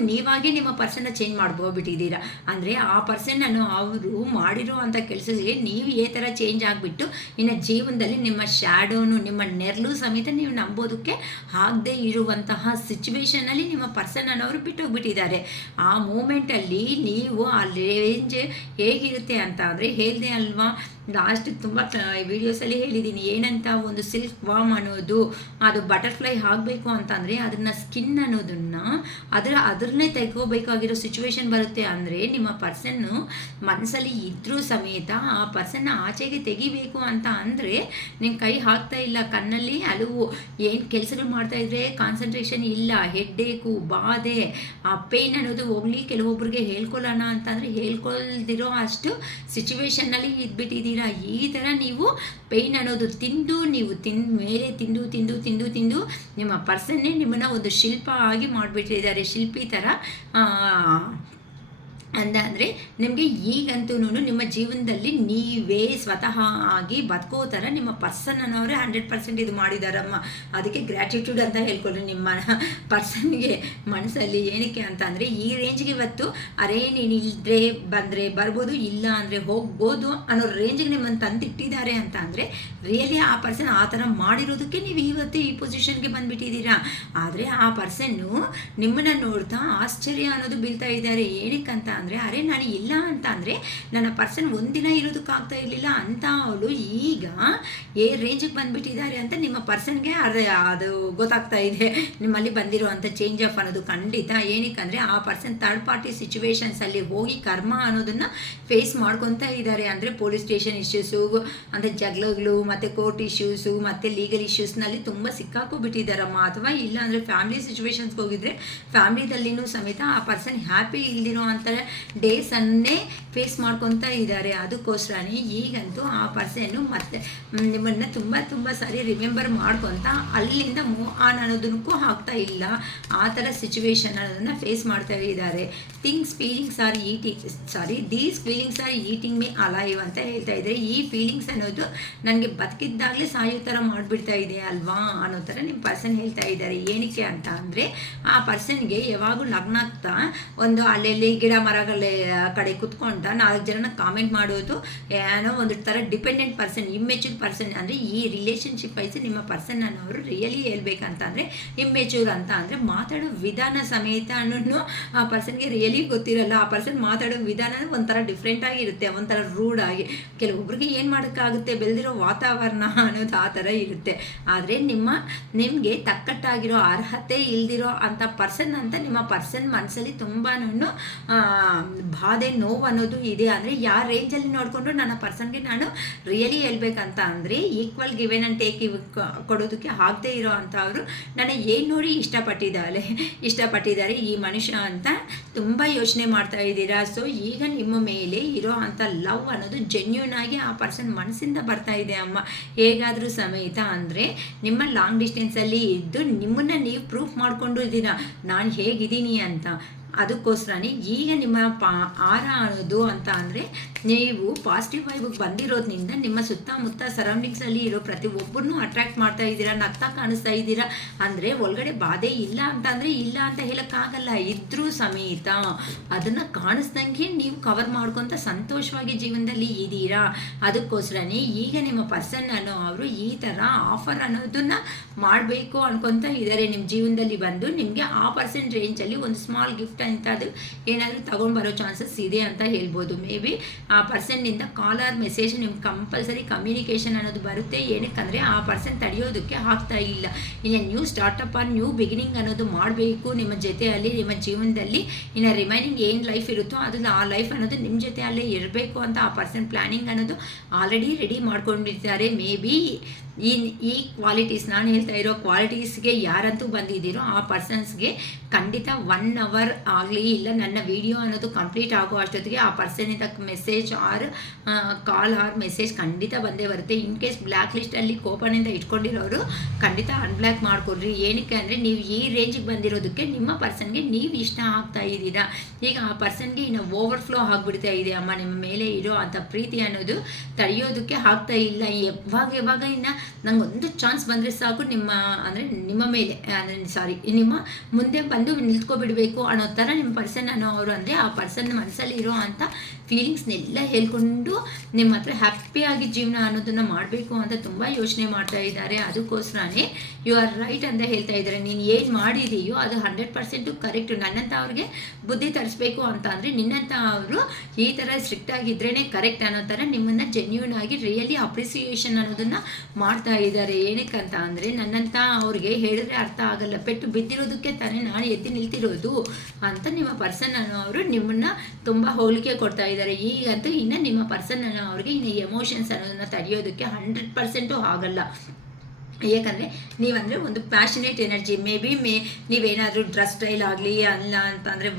ನೀವಾಗೇ ನಿಮ್ಮ ಪರ್ಸನ್ನ ಚೇಂಜ್ ಮಾಡ್ಬೋಬಿಟ್ಟಿದ್ದೀರಾ. ಅಂದರೆ ಆ ಪರ್ಸನ್ನನ್ನು ಅವರು ಮಾಡಿರೋ ಅಂಥ ಕೆಲಸಗಳಿಗೆ ನೀವು ಈ ಥರ ಚೇಂಜ್ ಆಗಿಬಿಟ್ಟು ಇನ್ನು ಜೀವನದಲ್ಲಿ ನಿಮ್ಮ ಶ್ಯಾಡೋನು, ನಿಮ್ಮ ನೆರಳು ಸಮೇತ ನೀವು ನಂಬೋದಕ್ಕೆ ಆಗದೆ ಇರುವಂತಹ ಸಿಚುವೇಶನಲ್ಲಿ ನಿಮ್ಮ ಪರ್ಸನ್ ಅನ್ನೋರು ಬಿಟ್ಟೋಗ್ಬಿಟ್ಟಿದ್ದಾರೆ. ಆ ಮೂಮೆಂಟಲ್ಲಿ ನೀವು ಆ ರೇಂಜ್ ಹೇಗಿರುತ್ತೆ ಅಂತ ಅಂದರೆ ಹೇಳಿದೆ ಅಲ್ವಾ, ಲಾಸ್ಟ್ ತುಂಬ ವಿಡಿಯೋಸಲ್ಲಿ ಹೇಳಿದ್ದೀನಿ ಏನಂತ. ಒಂದು ಸಿಲ್ಕ್ ವಾಮ್ ಅನ್ನೋದು ಅದು ಬಟರ್ಫ್ಲೈ ಆಗಬೇಕು ಅಂತಂದರೆ ಅದನ್ನು ಸ್ಕಿನ್ ಅನ್ನೋದನ್ನು ಅದರನ್ನೇ ತೆಗೋಬೇಕಾಗಿರೋ ಸಿಚುವೇಶನ್ ಬರುತ್ತೆ. ಅಂದರೆ ನಿಮ್ಮ ಪರ್ಸನ್ನು ಮನಸ್ಸಲ್ಲಿ ಇದ್ದರೂ ಸಮೇತ ಆ ಪರ್ಸನ್ನ ಆಚೆಗೆ ತೆಗಿಬೇಕು ಅಂತ ಅಂದರೆ ನಿಮ್ಮ ಕೈ ಹಾಕ್ತಾ ಇಲ್ಲ. ಕಣ್ಣಲ್ಲಿ ಹಲವು ಏನು ಕೆಲಸಗಳು ಮಾಡ್ತಾಯಿದ್ರೆ ಕಾನ್ಸಂಟ್ರೇಷನ್ ಇಲ್ಲ, ಹೆಡ್ಡೇಕು, ಬಾಧೆ, ಆ ಪೇಯ್ನ್ ಅನ್ನೋದು ಹೋಗಲಿ. ಕೆಲವೊಬ್ರಿಗೆ ಹೇಳ್ಕೊಳ್ಳೋಣ ಅಂತಂದರೆ ಹೇಳ್ಕೊಳ್ದಿರೋ ಅಷ್ಟು ಸಿಚುವೇಶನ್ನಲ್ಲಿ ಇದ್ಬಿಟ್ಟಿದ್ದೀರಿ. ಈ ಥರ ನೀವು ಪೇಯ್ನ್ ಅನ್ನೋದು ತಿಂದು ನಿಮ್ಮ ಪರ್ಸನ್ನೇ ನಿಮ್ಮನ್ನು ಒಂದು ಶಿಲ್ಪ ಆಗಿ ಮಾಡಿಬಿಟ್ಟಿದ್ದಾರೆ, ಶಿಲ್ಪಿ ಥರ. ಅಂದರೆ ನಿಮಗೆ ಈಗಂತೂ ನಿಮ್ಮ ಜೀವನದಲ್ಲಿ ನೀವೇ ಸ್ವತಃ ಆಗಿ ಬದುಕೋ ಥರ ನಿಮ್ಮ ಪರ್ಸನ್ ಅನ್ನೋರೇ 100% ಇದು ಮಾಡಿದಾರಮ್ಮ. ಅದಕ್ಕೆ ಗ್ರ್ಯಾಟಿಟ್ಯೂಡ್ ಅಂತ ಹೇಳ್ಕೊಳ್ರಿ ನಿಮ್ಮ ಪರ್ಸನ್ಗೆ ಮನಸ್ಸಲ್ಲಿ. ಏನಕ್ಕೆ ಅಂತ ಅಂದರೆ ಈ ರೇಂಜ್ಗೆ ಇವತ್ತು ಅರೇ ನೀನು ಇಲ್ಲದ್ರೆ ಬಂದರೆ ಬರ್ಬೋದು, ಇಲ್ಲ ಅಂದರೆ ಹೋಗ್ಬೋದು ಅನ್ನೋ ರೇಂಜಿಗೆ ನಿಮ್ಮನ್ನು ತಂದಿಟ್ಟಿದ್ದಾರೆ ಅಂತ ಅಂದರೆ ರಿಯಲಿ ಆ ಪರ್ಸನ್ ಆ ಥರ ಮಾಡಿರೋದಕ್ಕೆ ನೀವು ಇವತ್ತು ಈ ಪೊಸಿಷನ್ಗೆ ಬಂದುಬಿಟ್ಟಿದ್ದೀರಾ. ಆದರೆ ಆ ಪರ್ಸನ್ನು ನಿಮ್ಮನ್ನು ನೋಡ್ತಾ ಆಶ್ಚರ್ಯ ಅನ್ನೋದು ಬೀಳ್ತಾ ಇದ್ದಾರೆ. ಏನಕ್ಕಂತ ಅಂದರೆ ಅರೆ ನಾನು ಇಲ್ಲ ಅಂತ ಅಂದರೆ ನನ್ನ ಪರ್ಸನ್ ಒಂದಿನ ಇರೋದಕ್ಕಾಗ್ತಾ ಇರಲಿಲ್ಲ ಅಂತ ಅವಳು ಈಗ ರೇಂಜಿಗೆ ಬಂದುಬಿಟ್ಟಿದ್ದಾರೆ ಅಂತ ನಿಮ್ಮ ಪರ್ಸನ್ಗೆ ಅದು ಗೊತ್ತಾಗ್ತಾ ಇದೆ. ನಿಮ್ಮಲ್ಲಿ ಬಂದಿರುವಂಥ ಚೇಂಜ್ ಆಫ್ ಅನ್ನೋದು ಖಂಡಿತ. ಏನಕ್ಕಂದರೆ ಆ ಪರ್ಸನ್ ಥರ್ಡ್ ಪಾರ್ಟಿ ಸಿಚುವೇಶನ್ಸಲ್ಲಿ ಹೋಗಿ ಕರ್ಮ ಅನ್ನೋದನ್ನು ಫೇಸ್ ಮಾಡ್ಕೊತಾ ಇದ್ದಾರೆ. ಅಂದರೆ ಪೊಲೀಸ್ ಸ್ಟೇಷನ್ ಇಶ್ಯೂಸು, ಅಂದರೆ ಜಗಳಗಳು, ಮತ್ತು ಕೋರ್ಟ್ ಇಶ್ಯೂಸು, ಮತ್ತು ಲೀಗಲ್ ಇಶ್ಯೂಸ್ನಲ್ಲಿ ತುಂಬ ಸಿಕ್ಕಾಕೋಬಿಟ್ಟಿದ್ದಾರಮ್ಮ. ಅಥವಾ ಇಲ್ಲ ಅಂದರೆ ಫ್ಯಾಮಿಲಿ ಸಿಚುವೇಶನ್ಸ್ಗೆ ಹೋಗಿದ್ರೆ ಫ್ಯಾಮಿಲಿದಲ್ಲಿನೂ ಸಮೇತ ಆ ಪರ್ಸನ್ ಹ್ಯಾಪಿ ಇಲ್ದಿರೋ ಅಂತ ಡೇಸನ್ನೇ ಫೇಸ್ ಮಾಡ್ಕೊತಾ ಇದ್ದಾರೆ. ಅದಕ್ಕೋಸ್ಕರನೇ ಈಗಂತೂ ಆ ಪರ್ಸನ್ನು ಮತ್ತೆ ನಿಮ್ಮನ್ನು ತುಂಬ ಸಾರಿ ರಿಮೆಂಬರ್ ಮಾಡ್ಕೊತ ಅಲ್ಲಿಂದ ಮೂವ್ ಆನ್ ಅನ್ನೋದಕ್ಕೂ ಆಗ್ತಾ ಇಲ್ಲ. ಆ ಥರ ಸಿಚುವೇಶನ್ ಅನ್ನೋದನ್ನು ಫೇಸ್ ಮಾಡ್ತಾ ಇದ್ದಾರೆ. These feelings are eating me alive ಅಂತ ಹೇಳ್ತಾ ಇದ್ದಾರೆ. ಈ ಫೀಲಿಂಗ್ಸ್ ಅನ್ನೋದು ನನಗೆ ಬದುಕಿದ್ದಾಗಲೇ ಸಾಯೋ ಥರ ಮಾಡಿಬಿಡ್ತಾ ಇದೆ ಅಲ್ವಾ ಅನ್ನೋ ಥರ ನಿಮ್ಮ ಪರ್ಸನ್ ಹೇಳ್ತಾ ಇದ್ದಾರೆ. ಏನಕ್ಕೆ ಅಂತ ಅಂದರೆ ಆ ಪರ್ಸನ್ಗೆ ಯಾವಾಗೂ ನಗ್ನಾಗ್ತಾ ಒಂದು ಅಲ್ಲೆಲ್ಲಿ ಗಿಡ ಮರ ಹೊರಗಡೆ ಕಡೆ ಕುತ್ಕೊಂಡ 4 ಜನ ಕಾಮೆಂಟ್ ಮಾಡೋದು ಏನೋ ಒಂದು ಥರ ಡಿಪೆಂಡೆಂಟ್ ಪರ್ಸನ್, ಇಮ್ಮೆಚ್ಯೂರ್ ಪರ್ಸನ್. ಅಂದರೆ ಈ ರಿಲೇಷನ್ಶಿಪ್ ವೈಸ್ ನಿಮ್ಮ ಪರ್ಸನ್ ಅನ್ನೋರು ರಿಯಲಿ ಹೇಳ್ಬೇಕಂತಂದರೆ ಇಮ್ಮೆಚ್ಯೂರ್ ಅಂತ. ಅಂದರೆ ಮಾತಾಡೋ ವಿಧಾನ ಸಮೇತ ಆ ಪರ್ಸನ್ಗೆ ರಿಯಲಿ ಗೊತ್ತಿರಲ್ಲ. ಆ ಪರ್ಸನ್ ಮಾತಾಡೋ ವಿಧಾನ ಒಂಥರ ಡಿಫ್ರೆಂಟ್ ಆಗಿರುತ್ತೆ, ಒಂಥರ ರೂಡ್ ಆಗಿ. ಕೆಲವೊಬ್ರಿಗೆ ಏನು ಮಾಡೋಕ್ಕಾಗುತ್ತೆ, ಬೆಳೆದಿರೋ ವಾತಾವರಣ ಅನ್ನೋದು ಆ ಥರ ಇರುತ್ತೆ. ಆದರೆ ನಿಮಗೆ ತಕ್ಕಟ್ಟಾಗಿರೋ ಅರ್ಹತೆ ಇಲ್ದಿರೋ ಅಂಥ ಪರ್ಸನ್ ಅಂತ ನಿಮ್ಮ ಪರ್ಸನ್ ಮನಸ್ಸಲ್ಲಿ ತುಂಬಾ ಬಾಧೆ, ನೋವು ಅನ್ನೋದು ಇದೆ. ಅಂದರೆ ಯಾವ ರೇಂಜಲ್ಲಿ ನೋಡಿಕೊಂಡು ನನ್ನ ಪರ್ಸನ್ಗೆ ನಾನು ರಿಯಲಿ ಹೇಳ್ಬೇಕಂತ ಅಂದರೆ ಈಕ್ವಲ್ ಗಿವೆನ್ ಆ್ಯಂಡ್ ಟೇಕ್ ಕೊಡೋದಕ್ಕೆ ಆಗದೆ ಇರೋ ಅಂಥವ್ರು ನನ್ನ ಏನು ನೋಡಿ ಇಷ್ಟಪಟ್ಟಿದ್ದಾರೆ ಈ ಮನುಷ್ಯ ಅಂತ ತುಂಬ ಯೋಚನೆ ಮಾಡ್ತಾ ಇದ್ದೀರಾ. ಸೊ ಈಗ ನಿಮ್ಮ ಮೇಲೆ ಇರೋ ಅಂಥ ಲವ್ ಅನ್ನೋದು ಜೆನ್ಯೂನ್ ಆಗಿ ಆ ಪರ್ಸನ್ ಮನಸ್ಸಿಂದ ಬರ್ತಾ ಇದೆ ಅಮ್ಮ. ಹೇಗಾದರೂ ಸಮೇತ ಅಂದರೆ ನಿಮ್ಮ ಲಾಂಗ್ ಡಿಸ್ಟೆನ್ಸಲ್ಲಿ ಇದ್ದು ನಿಮ್ಮನ್ನು ನೀವು ಪ್ರೂಫ್ ಮಾಡ್ಕೊಂಡು ಇದ್ದೀರಾ ನಾನು ಹೇಗಿದ್ದೀನಿ ಅಂತ. ಅದಕ್ಕೋಸ್ಕರನೇ ಈಗ ನಿಮ್ಮ ಆರ ಅನ್ನೋದು ಅಂತ ಅಂದರೆ ನೀವು ಪಾಸಿಟಿವ್ ವೈಬಿಗೆ ಬಂದಿರೋದ್ರಿಂದ ನಿಮ್ಮ ಸುತ್ತಮುತ್ತ ಸರೌಂಡಿಂಗ್ಸಲ್ಲಿ ಇರೋ ಪ್ರತಿಯೊಬ್ಬರನ್ನೂ ಅಟ್ರ್ಯಾಕ್ಟ್ ಮಾಡ್ತಾ ಇದ್ದೀರಾ, ನಗ್ತಾ ಕಾಣಿಸ್ತಾ ಇದ್ದೀರಾ. ಅಂದರೆ ಒಳಗಡೆ ಬಾಧೆ ಇಲ್ಲ ಅಂತ ಅಂದರೆ ಇಲ್ಲ ಅಂತ ಹೇಳೋಕ್ಕಾಗಲ್ಲ, ಇದ್ರೂ ಸಮೇತ ಅದನ್ನು ಕಾಣಿಸ್ದಂಗೆ ನೀವು ಕವರ್ ಮಾಡ್ಕೊತ ಸಂತೋಷವಾಗಿ ಜೀವನದಲ್ಲಿ ಇದ್ದೀರಾ. ಅದಕ್ಕೋಸ್ಕರನೇ ಈಗ ನಿಮ್ಮ ಪರ್ಸನ್ ಅನ್ನೋ ಅವರು ಈ ಥರ ಆಫರ್ ಅನ್ನೋದನ್ನು ಮಾಡಬೇಕು ಅನ್ಕೊತ ಇದ್ದಾರೆ. ನಿಮ್ಮ ಜೀವನದಲ್ಲಿ ಬಂದು ನಿಮಗೆ ಆ ಪರ್ಸೆಂಟ್ ರೇಂಜಲ್ಲಿ ಒಂದು ಸ್ಮಾಲ್ ಗಿಫ್ಟ್ ಇಂಥದ್ದು ಏನಾದರೂ ತಗೊಂಡು ಬರೋ ಚಾನ್ಸಸ್ ಇದೆ ಅಂತ ಹೇಳ್ಬೋದು. ಮೇ ಬಿ ಆ ಪರ್ಸನ್ನಿಂದ ಕಾಲ್ ಆರ್ ಮೆಸೇಜ್ ನಿಮ್ಗೆ ಕಂಪಲ್ಸರಿ ಕಮ್ಯುನಿಕೇಷನ್ ಅನ್ನೋದು ಬರುತ್ತೆ. ಏನಕ್ಕಂದರೆ ಆ ಪರ್ಸನ್ ತಡೆಯೋದಕ್ಕೆ ಆಗ್ತಾ ಇಲ್ಲ. ಇನ್ನು new startup or new beginning ಅನ್ನೋದು ಮಾಡಬೇಕು ನಿಮ್ಮ ಜೊತೆಯಲ್ಲಿ, ನಿಮ್ಮ ಜೀವನದಲ್ಲಿ. ಇನ್ನು ರಿಮೈನಿಂಗ್ ಏನು ಲೈಫ್ ಇರುತ್ತೋ ಅದನ್ನು ಆ ಲೈಫ್ ಅನ್ನೋದು ನಿಮ್ಮ ಜೊತೆಯಲ್ಲೇ ಇರಬೇಕು ಅಂತ ಆ ಪರ್ಸನ್ ಪ್ಲ್ಯಾನಿಂಗ್ ಅನ್ನೋದು ಆಲ್ರೆಡಿ ರೆಡಿ ಮಾಡ್ಕೊಂಡಿರ್ತಾರೆ. ಮೇ ಬಿ ಈ ಕ್ವಾಲಿಟೀಸ್ ನಾನು ಹೇಳ್ತಾ ಇರೋ ಕ್ವಾಲಿಟೀಸ್ಗೆ ಯಾರಂತೂ ಬಂದಿದ್ದೀರೋ ಆ ಪರ್ಸನ್ಸ್ಗೆ ಖಂಡಿತ 1 ಅವರ್ ಆಗಲಿ ಇಲ್ಲ ನನ್ನ ವಿಡಿಯೋ ಅನ್ನೋದು ಕಂಪ್ಲೀಟ್ ಆಗೋ ಅಷ್ಟೊತ್ತಿಗೆ ಆ ಪರ್ಸನಿಂದ message or call or message ಖಂಡಿತ ಬಂದೇ ಬರುತ್ತೆ. ಇನ್ ಕೇಸ್ ಬ್ಲ್ಯಾಕ್ ಲಿಸ್ಟಲ್ಲಿ ಕೋಪನಿಂದ ಇಟ್ಕೊಂಡಿರೋರು ಖಂಡಿತ ಅನ್ಬ್ಲ್ಯಾಕ್ ಮಾಡಿಕೊಡ್ರಿ. ಏನಕ್ಕೆ ಅಂದರೆ ನೀವು ಈ ರೇಂಜಿಗೆ ಬಂದಿರೋದಕ್ಕೆ ನಿಮ್ಮ ಪರ್ಸನ್ಗೆ ನೀವು ಇಷ್ಟ ಆಗ್ತಾ ಇದ್ದೀರಾ. ಈಗ ಆ ಪರ್ಸನ್ಗೆ ಇನ್ನು ಓವರ್ಫ್ಲೋ ಆಗಿಬಿಡ್ತಾ ಇದೆ ಅಮ್ಮ. ನಿಮ್ಮ ಮೇಲೆ ಇರೋ ಅಂಥ ಪ್ರೀತಿ ಅನ್ನೋದು ತಡೆಯೋದಕ್ಕೆ ಆಗ್ತಾ ಇಲ್ಲ. ಯಾವಾಗ ಇನ್ನು ನಂಗೆ ಒಂದು ಚಾನ್ಸ್ ಬಂದರೆ ಸಾಕು ನಿಮ್ಮ ಮೇಲೆ ನಿಮ್ಮ ಮುಂದೆ ಬಂದು ನಿಲ್ತ್ಕೊಬಿಡಬೇಕು ಅನ್ನೋ ಥರ ನಿಮ್ಮ ಪರ್ಸನ್ ಅನ್ನೋ ಅವರು. ಅಂದರೆ ಆ ಪರ್ಸನ್ ಮನಸ್ಸಲ್ಲಿ ಇರೋ ಅಂಥ ಫೀಲಿಂಗ್ಸ್ನೆಲ್ಲ ಹೇಳ್ಕೊಂಡು ನಿಮ್ಮ ಹತ್ರ ಹ್ಯಾಪಿಯಾಗಿ ಜೀವನ ಅನ್ನೋದನ್ನು ಮಾಡಬೇಕು ಅಂತ ತುಂಬ ಯೋಚನೆ ಮಾಡ್ತಾ ಇದ್ದಾರೆ. ಅದಕ್ಕೋಸ್ಕರನೇ ಯು ಆರ್ ರೈಟ್ ಅಂತ ಹೇಳ್ತಾ ಇದ್ದಾರೆ. ನೀನು ಏನು ಮಾಡಿದೆಯೋ ಅದು 100% ಕರೆಕ್ಟು. ನನ್ನಂಥ ಅವ್ರಿಗೆ ಬುದ್ಧಿ ತರಿಸ್ಬೇಕು ಅಂತ ಅಂದರೆ ನಿನ್ನಂಥ ಅವರು ಈ ಥರ ಸ್ಟ್ರಿಕ್ಟ್ ಆಗಿದ್ರೇ ಕರೆಕ್ಟ್ ಅನ್ನೋ ಥರ ನಿಮ್ಮನ್ನು ಜೆನ್ಯೂನ್ ಆಗಿ ರಿಯಲಿ ಅಪ್ರಿಸಿಯೇಷನ್ ಅನ್ನೋದನ್ನು ಮಾಡ್ತಾ ಇದ್ದಾರೆ. ಏನಕ್ಕಂತ ಅಂದರೆ ನನ್ನಂಥ ಅವ್ರಿಗೆ ಹೇಳಿದ್ರೆ ಅರ್ಥ ಆಗಲ್ಲ, ಪೆಟ್ಟು ಬಿದ್ದಿರೋದಕ್ಕೆ ತಾನೇ ನಾನು ಎದ್ದು ನಿಲ್ತಿರೋದು ಅಂತ ನಿಮ್ಮ ಪರ್ಸನ್ ಅನ್ನೋ ಅವರು ನಿಮ್ಮನ್ನು ತುಂಬ ಹೋಲಿಕೆ ಕೊಡ್ತಾ ಇದ್ದಾರೆ. ಈಗಂತೂ ಇನ್ನು ನಿಮ್ಮ ಪರ್ಸನ್ ಅನ್ನೋ ಅವ್ರಿಗೆ ಇನ್ನು ಎಮೋಷನ್ಸ್ ಅನ್ನೋದನ್ನು ತಡೆಯೋದಕ್ಕೆ 100% ಆಗಲ್ಲ. ಏಕೆಂದರೆ ನೀವಂದರೆ ಒಂದು ಪ್ಯಾಷನೇಟ್ ಎನರ್ಜಿ. ಮೇ ಬಿ ನೀವೇನಾದರೂ ಡ್ರೆಸ್ ಸ್ಟೈಲ್ ಆಗಲಿ ಅಲ್ಲ ಅಂತಂದರೆ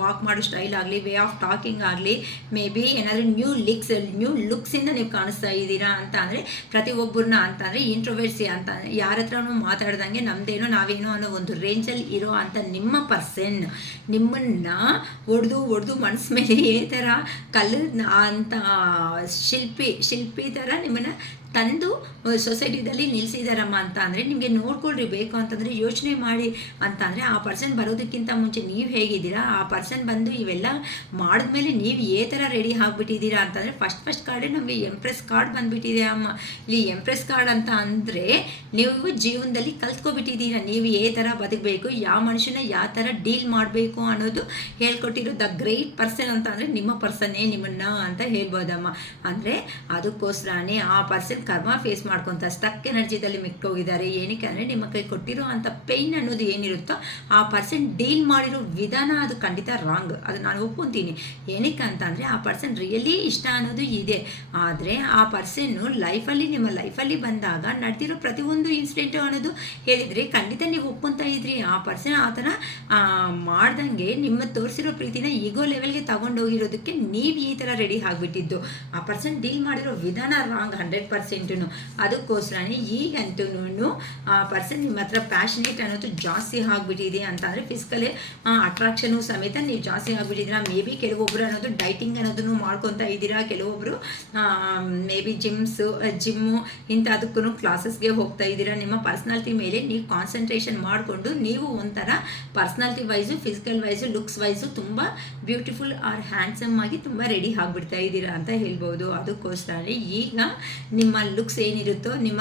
ವಾಕ್ ಮಾಡೋ ಸ್ಟೈಲ್ ಆಗಲಿ, ವೇ ಆಫ್ ಟಾಕಿಂಗ್ ಆಗಲಿ, ಮೇ ಬಿ ಏನಾದರೂ ನ್ಯೂ ಲುಕ್ಸಿಂದ ನೀವು ಕಾಣಿಸ್ತಾ ಇದ್ದೀರಾ ಅಂತ ಅಂದರೆ ಪ್ರತಿಯೊಬ್ಬರನ್ನ ಅಂತ ಅಂದರೆ ಇಂಟ್ರೋವರ್ಸಿ ಅಂತ ಯಾರ ಹತ್ರನೂ ಮಾತಾಡ್ದಂಗೆ ನಮ್ಮದೇನೋ ನಾವೇನೋ ಅನ್ನೋ ಒಂದು ರೇಂಜಲ್ಲಿ ಇರೋ ಅಂತ ನಿಮ್ಮ ಪರ್ಸನ್ ನಿಮ್ಮನ್ನು ಒಡೆದು ಮನಸ್ಸು ಮೇಲೆ ಈ ಥರ ಕಲ್ಲು ಅಂತ ಶಿಲ್ಪಿ ಥರ ನಿಮ್ಮನ್ನು ತಂದು ಸೊಸೈಟಿದಲ್ಲಿ ನಿಲ್ಲಿಸಿದಾರಮ್ಮ ಅಂತ ಅಂದರೆ ನಿಮಗೆ ನೋಡ್ಕೊಳ್ರಿ. ಬೇಕು ಅಂತಂದರೆ ಯೋಚನೆ ಮಾಡಿ ಅಂತ ಅಂದರೆ ಆ ಪರ್ಸನ್ ಬರೋದಕ್ಕಿಂತ ಮುಂಚೆ ನೀವು ಹೇಗಿದ್ದೀರಾ, ಆ ಪರ್ಸನ್ ಬಂದು ಇವೆಲ್ಲ ಮಾಡಿದ್ಮೇಲೆ ನೀವು ಥರ ರೆಡಿ ಆಗಿಬಿಟ್ಟಿದ್ದೀರಾ ಅಂತಂದರೆ ಫಸ್ಟ್ ಕಾರ್ಡೇ ನಮಗೆ ಎಂಪ್ರೆಸ್ ಕಾರ್ಡ್ ಬಂದುಬಿಟ್ಟಿದೆ ಅಮ್ಮ. ಇಲ್ಲಿ ಎಂಪ್ರೆಸ್ ಕಾರ್ಡ್ ಅಂತ ಅಂದರೆ ನೀವು ಜೀವನದಲ್ಲಿ ಕಲ್ತ್ಕೊಬಿಟ್ಟಿದ್ದೀರಾ. ನೀವು ಥರ ಬದುಕಬೇಕು, ಯಾವ ಮನುಷ್ಯನ ಯಾವ ಥರ ಡೀಲ್ ಮಾಡಬೇಕು ಅನ್ನೋದು ಹೇಳ್ಕೊಟ್ಟಿರೋ ದ ಗ್ರೇಟ್ ಪರ್ಸನ್ ಅಂತ ಅಂದರೆ ನಿಮ್ಮ ಪರ್ಸನ್ನೇ ನಿಮ್ಮನ್ನು ಅಂತ ಹೇಳ್ಬೋದಮ್ಮ. ಅಂದರೆ ಅದಕ್ಕೋಸ್ಕರನೇ ಆ ಪರ್ಸನ್ ಕರ್ಮ ಫೇಸ್ ಮಾಡ್ಕೊತ ಸ್ಟಕ್ ಎನರ್ಜಿದಲ್ಲಿ ಮಿಕ್ಕೋಗಿದ್ದಾರೆ. ಏನಕ್ಕೆ ಅಂದರೆ ನಿಮ್ಮ ಕೈ ಕೊಟ್ಟಿರೋ ಅಂಥ ಪೇಯ್ನ್ ಅನ್ನೋದು ಏನಿರುತ್ತೋ ಆ ಪರ್ಸನ್ ಡೀಲ್ ಮಾಡಿರೋ ವಿಧಾನ ಅದು ಖಂಡಿತ ರಾಂಗ್, ಅದು ನಾನು ಒಪ್ಕೊತೀನಿ. ಏನಕ್ಕೆ ಅಂತ ಅಂದರೆ ಆ ಪರ್ಸನ್ ರಿಯಲಿ ಇಷ್ಟ ಅನ್ನೋದು ಇದೆ. ಆದರೆ ಆ ಪರ್ಸನ್ನು ನಿಮ್ಮ ಲೈಫಲ್ಲಿ ಬಂದಾಗ ನಡೆದಿರೋ ಪ್ರತಿಯೊಂದು ಇನ್ಸಿಡೆಂಟು ಅನ್ನೋದು ಹೇಳಿದರೆ ಖಂಡಿತ ನೀವು ಒಪ್ಕೊತಾ ಇದ್ರಿ. ಆ ಪರ್ಸನ್ ಆ ಥರ ಮಾಡ್ದಂಗೆ ನಿಮ್ಮ ತೋರಿಸಿರೋ ಪ್ರೀತಿನ ಈಗೋ ಲೆವೆಲ್ಗೆ ತಗೊಂಡೋಗಿರೋದಕ್ಕೆ ನೀವು ಈ ಥರ ರೆಡಿ ಆಗಿಬಿಟ್ಟಿದ್ದು. ಆ ಪರ್ಸನ್ ಡೀಲ್ ಮಾಡಿರೋ ವಿಧಾನ ರಾಂಗ್ 100%. ಅದಕ್ಕೋಸ್ಕರನೇ ಈಗ ಈಗಂತೂ ಆ ಪರ್ಸನ್ ನಿಮ್ಮ ಹತ್ರ ಪ್ಯಾಷನೇಟ್ ಅನ್ನೋದು ಜಾಸ್ತಿ ಆಗಿಬಿಟ್ಟಿದೆ ಅಂತಂದರೆ ಫಿಸಿಕಲಿ ಅಟ್ರಾಕ್ಷನು ಸಮೇತ ನೀವು ಜಾಸ್ತಿ ಆಗಿಬಿಟ್ಟಿದ್ದೀರಾ. ಮೇ ಬಿ ಕೆಲವೊಬ್ಬರು ಅನ್ನೋದು ಡೈಟಿಂಗ್ ಅನ್ನೋದನ್ನು ಮಾಡ್ಕೊತಾ ಇದ್ದೀರಾ, ಕೆಲವೊಬ್ಬರು ಮೇ ಬಿ ಜಿಮ್ಮು ಇಂಥದಕ್ಕೂ ಕ್ಲಾಸಸ್ಗೆ ಹೋಗ್ತಾ ಇದ್ದೀರಾ. ನಿಮ್ಮ ಪರ್ಸ್ನಾಲಿಟಿ ಮೇಲೆ ನೀವು ಕಾನ್ಸಂಟ್ರೇಷನ್ ಮಾಡಿಕೊಂಡು ನೀವು ಒಂಥರ personality wise physical wise looks wise ತುಂಬ ಬ್ಯೂಟಿಫುಲ್ ಆರ್ ಹ್ಯಾಂಡ್ಸಮ್ ಆಗಿ ತುಂಬ ರೆಡಿ ಆಗಿಬಿಡ್ತಾ ಇದ್ದೀರಾ ಅಂತ ಹೇಳ್ಬೋದು. ಅದಕ್ಕೋಸ್ಕರ ಈಗ ನಿಮ್ಮ ಲುಕ್ಸ್ ಏನಿರುತ್ತೋ, ನಿಮ್ಮ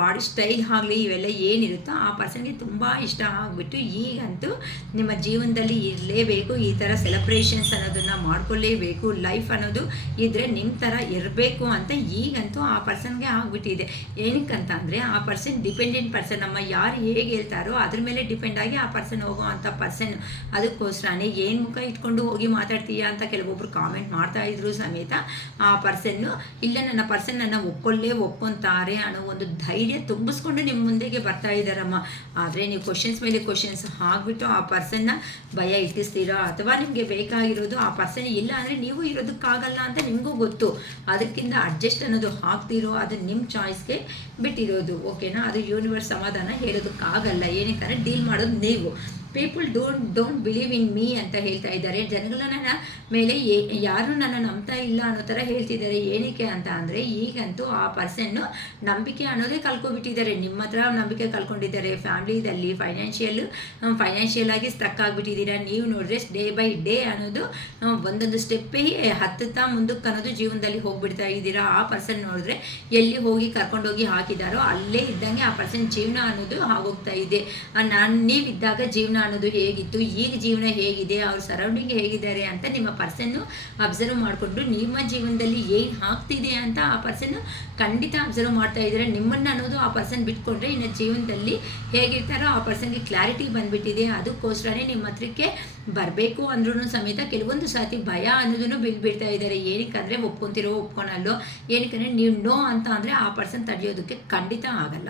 ಬಾಡಿ ಸ್ಟೈಲ್ ಆಗಲಿ ಇವೆಲ್ಲ ಏನಿರುತ್ತೋ ಆ ಪರ್ಸನ್ಗೆ ತುಂಬ ಇಷ್ಟ ಆಗಿಬಿಟ್ಟು ಈಗಂತೂ ನಿಮ್ಮ ಜೀವನದಲ್ಲಿ ಇರಲೇಬೇಕು. ಈ ಥರ ಸೆಲೆಬ್ರೇಷನ್ಸ್ ಅನ್ನೋದನ್ನು ಮಾಡ್ಕೊಳ್ಳೇಬೇಕು. ಲೈಫ್ ಅನ್ನೋದು ಇದ್ದರೆ ನಿಮ್ಮ ಥರ ಇರಬೇಕು ಅಂತ ಈಗಂತೂ ಆ ಪರ್ಸನ್ಗೆ ಆಗಿಬಿಟ್ಟಿದೆ. ಏನಕ್ಕಂತ ಅಂದರೆ ಆ ಪರ್ಸನ್ ಡಿಪೆಂಡೆಂಟ್ ಪರ್ಸನ್. ನಮ್ಮ ಯಾರು ಹೇಗೆ ಹೇಳ್ತಾರೋ ಅದ್ರ ಮೇಲೆ ಡಿಪೆಂಡ್ ಆಗಿ ಆ ಪರ್ಸನ್ ಹೋಗೋ ಅಂಥ ಪರ್ಸನ್. ಅದಕ್ಕೋಸ್ಕರನೇ ಏನು ಮುಖ ಇಟ್ಕೊಂಡು ಹೋಗಿ ಮಾತಾಡ್ತೀಯಾ ಅಂತ ಕೆಲವೊಬ್ರು ಕಾಮೆಂಟ್ ಮಾಡ್ತಾ ಇದ್ರು ಸಮೇತ ಆ ಪರ್ಸನ್ನು ಇಲ್ಲ ನನ್ನ ಪರ್ಸನ್ ನನ್ನ ಒಪ್ಕೊಂತಾರೆ ಅನ್ನೋ ಒಂದು ಧೈರ್ಯ ತುಂಬಿಸ್ಕೊಂಡು ನಿಮ್ಮ ಮುಂದೆಗೆ ಬರ್ತಾ ಇದ್ದಾರಮ್ಮ. ಆದರೆ ನೀವು ಕ್ವಶನ್ಸ್ ಮೇಲೆ ಕ್ವಶನ್ಸ್ ಆಗಿಬಿಟ್ಟು ಆ ಪರ್ಸನ್ನ ಭಯ ಇಟ್ಟಿಸ್ತೀರಾ, ಅಥವಾ ನಿಮಗೆ ಬೇಕಾಗಿರೋದು ಆ ಪರ್ಸನ್ ಇಲ್ಲ ಅಂದರೆ ನೀವು ಇರೋದಕ್ಕಾಗಲ್ಲ ಅಂತ ನಿಮಗೂ ಗೊತ್ತು. ಅದಕ್ಕಿಂತ ಅಡ್ಜಸ್ಟ್ ಅನ್ನೋದು ಹಾಕ್ತಿರೋ ಅದು ನಿಮ್ಮ ಚಾಯ್ಸ್ಗೆ ಬಿಟ್ಟಿರೋದು. ಓಕೆನಾ? ಅದು ಯೂನಿವರ್ಸ್ ಸಮಾಧಾನ ಹೇಳೋದಕ್ಕಾಗಲ್ಲ. ಏನಕ್ಕೆ ಡೀಲ್ ಮಾಡೋದು ನೀವು. People don't believe in me ಅಂತ ಹೇಳ್ತಾ ಇದ್ದಾರೆ. ಜನಗಳ ನನ್ನ ಮೇಲೆ ಯಾರು ನನ್ನ ನಂಬ್ತಾ ಇಲ್ಲ ಅನ್ನೋ ಥರ ಹೇಳ್ತಿದ್ದಾರೆ. ಏನಕ್ಕೆ ಅಂತ ಅಂದರೆ ಈಗಂತೂ ಆ ಪರ್ಸನ್ನು ನಂಬಿಕೆ ಅನ್ನೋದೇ ಕಳ್ಕೊಬಿಟ್ಟಿದ್ದಾರೆ. ನಿಮ್ಮ ಹತ್ರ ನಂಬಿಕೆ ಕಳ್ಕೊಂಡಿದ್ದಾರೆ. ಫ್ಯಾಮ್ಲಿದಲ್ಲಿ ಫೈನಾನ್ಷಿಯಲ್ ಆಗಿ ಸ್ಟ್ರಕ್ ಆಗಿಬಿಟ್ಟಿದ್ದೀರಾ. ನೀವು ನೋಡಿದ್ರೆ ಡೇ ಬೈ ಡೇ ಅನ್ನೋದು ಒಂದೊಂದು ಸ್ಟೆಪ್ಪೇ ಹತ್ತುತ್ತಾ ಮುಂದಕ್ಕೆ ಅನ್ನೋದು ಜೀವನದಲ್ಲಿ ಹೋಗ್ಬಿಡ್ತಾ ಇದ್ದೀರಾ. ಆ ಪರ್ಸನ್ ನೋಡಿದ್ರೆ ಎಲ್ಲಿ ಹೋಗಿ ಕರ್ಕೊಂಡೋಗಿ ಹಾಕಿದಾರೋ ಅಲ್ಲೇ ಇದ್ದಂಗೆ ಆ ಪರ್ಸನ್ ಜೀವನ ಅನ್ನೋದು ಆಗೋಗ್ತಾ ಇದೆ. ನೀವಿದ್ದಾಗ ಜೀವನ ಅನ್ನೋದು ಹೇಗಿತ್ತು, ಈಗ ಜೀವನ ಹೇಗಿದೆ, ಅವ್ರ ಸರೌಂಡಿಂಗ್ ಹೇಗಿದ್ದಾರೆ ಅಂತ ನಿಮ್ಮ ಪರ್ಸನ್ನು ಅಬ್ಸರ್ವ್ ಮಾಡಿಕೊಂಡು ನಿಮ್ಮ ಜೀವನದಲ್ಲಿ ಏನು ಆಗ್ತಿದೆ ಅಂತ ಆ ಪರ್ಸನ್ನು ಖಂಡಿತ ಅಬ್ಸರ್ವ್ ಮಾಡ್ತಾ ಇದ್ದಾರೆ. ನಿಮ್ಮನ್ನು ಅನ್ನೋದು ಆ ಪರ್ಸನ್ ಬಿಟ್ಕೊಂಡ್ರೆ ಇನ್ನು ಜೀವನದಲ್ಲಿ ಹೇಗಿರ್ತಾರೋ ಆ ಪರ್ಸನ್ಗೆ ಕ್ಲಾರಿಟಿ ಬಂದುಬಿಟ್ಟಿದೆ. ಅದಕ್ಕೋಸ್ಕರನೇ ನಿಮ್ಮ ಹತ್ರಕ್ಕೆ ಬರಬೇಕು ಅಂದ್ರೂ ಸಮೇತ ಕೆಲವೊಂದು ಸಾತಿ ಭಯ ಅನ್ನೋದನ್ನು ಬಿಡ್ತಾ ಇದ್ದಾರೆ. ಏನಕ್ಕಂದರೆ ಒಪ್ಕೊಳಲ್ಲೋ, ಏನಕ್ಕಂದರೆ ನೀವು ನೋ ಅಂತ ಅಂದರೆ ಆ ಪರ್ಸನ್ ತಡೆಯೋದಕ್ಕೆ ಖಂಡಿತ ಆಗಲ್ಲ.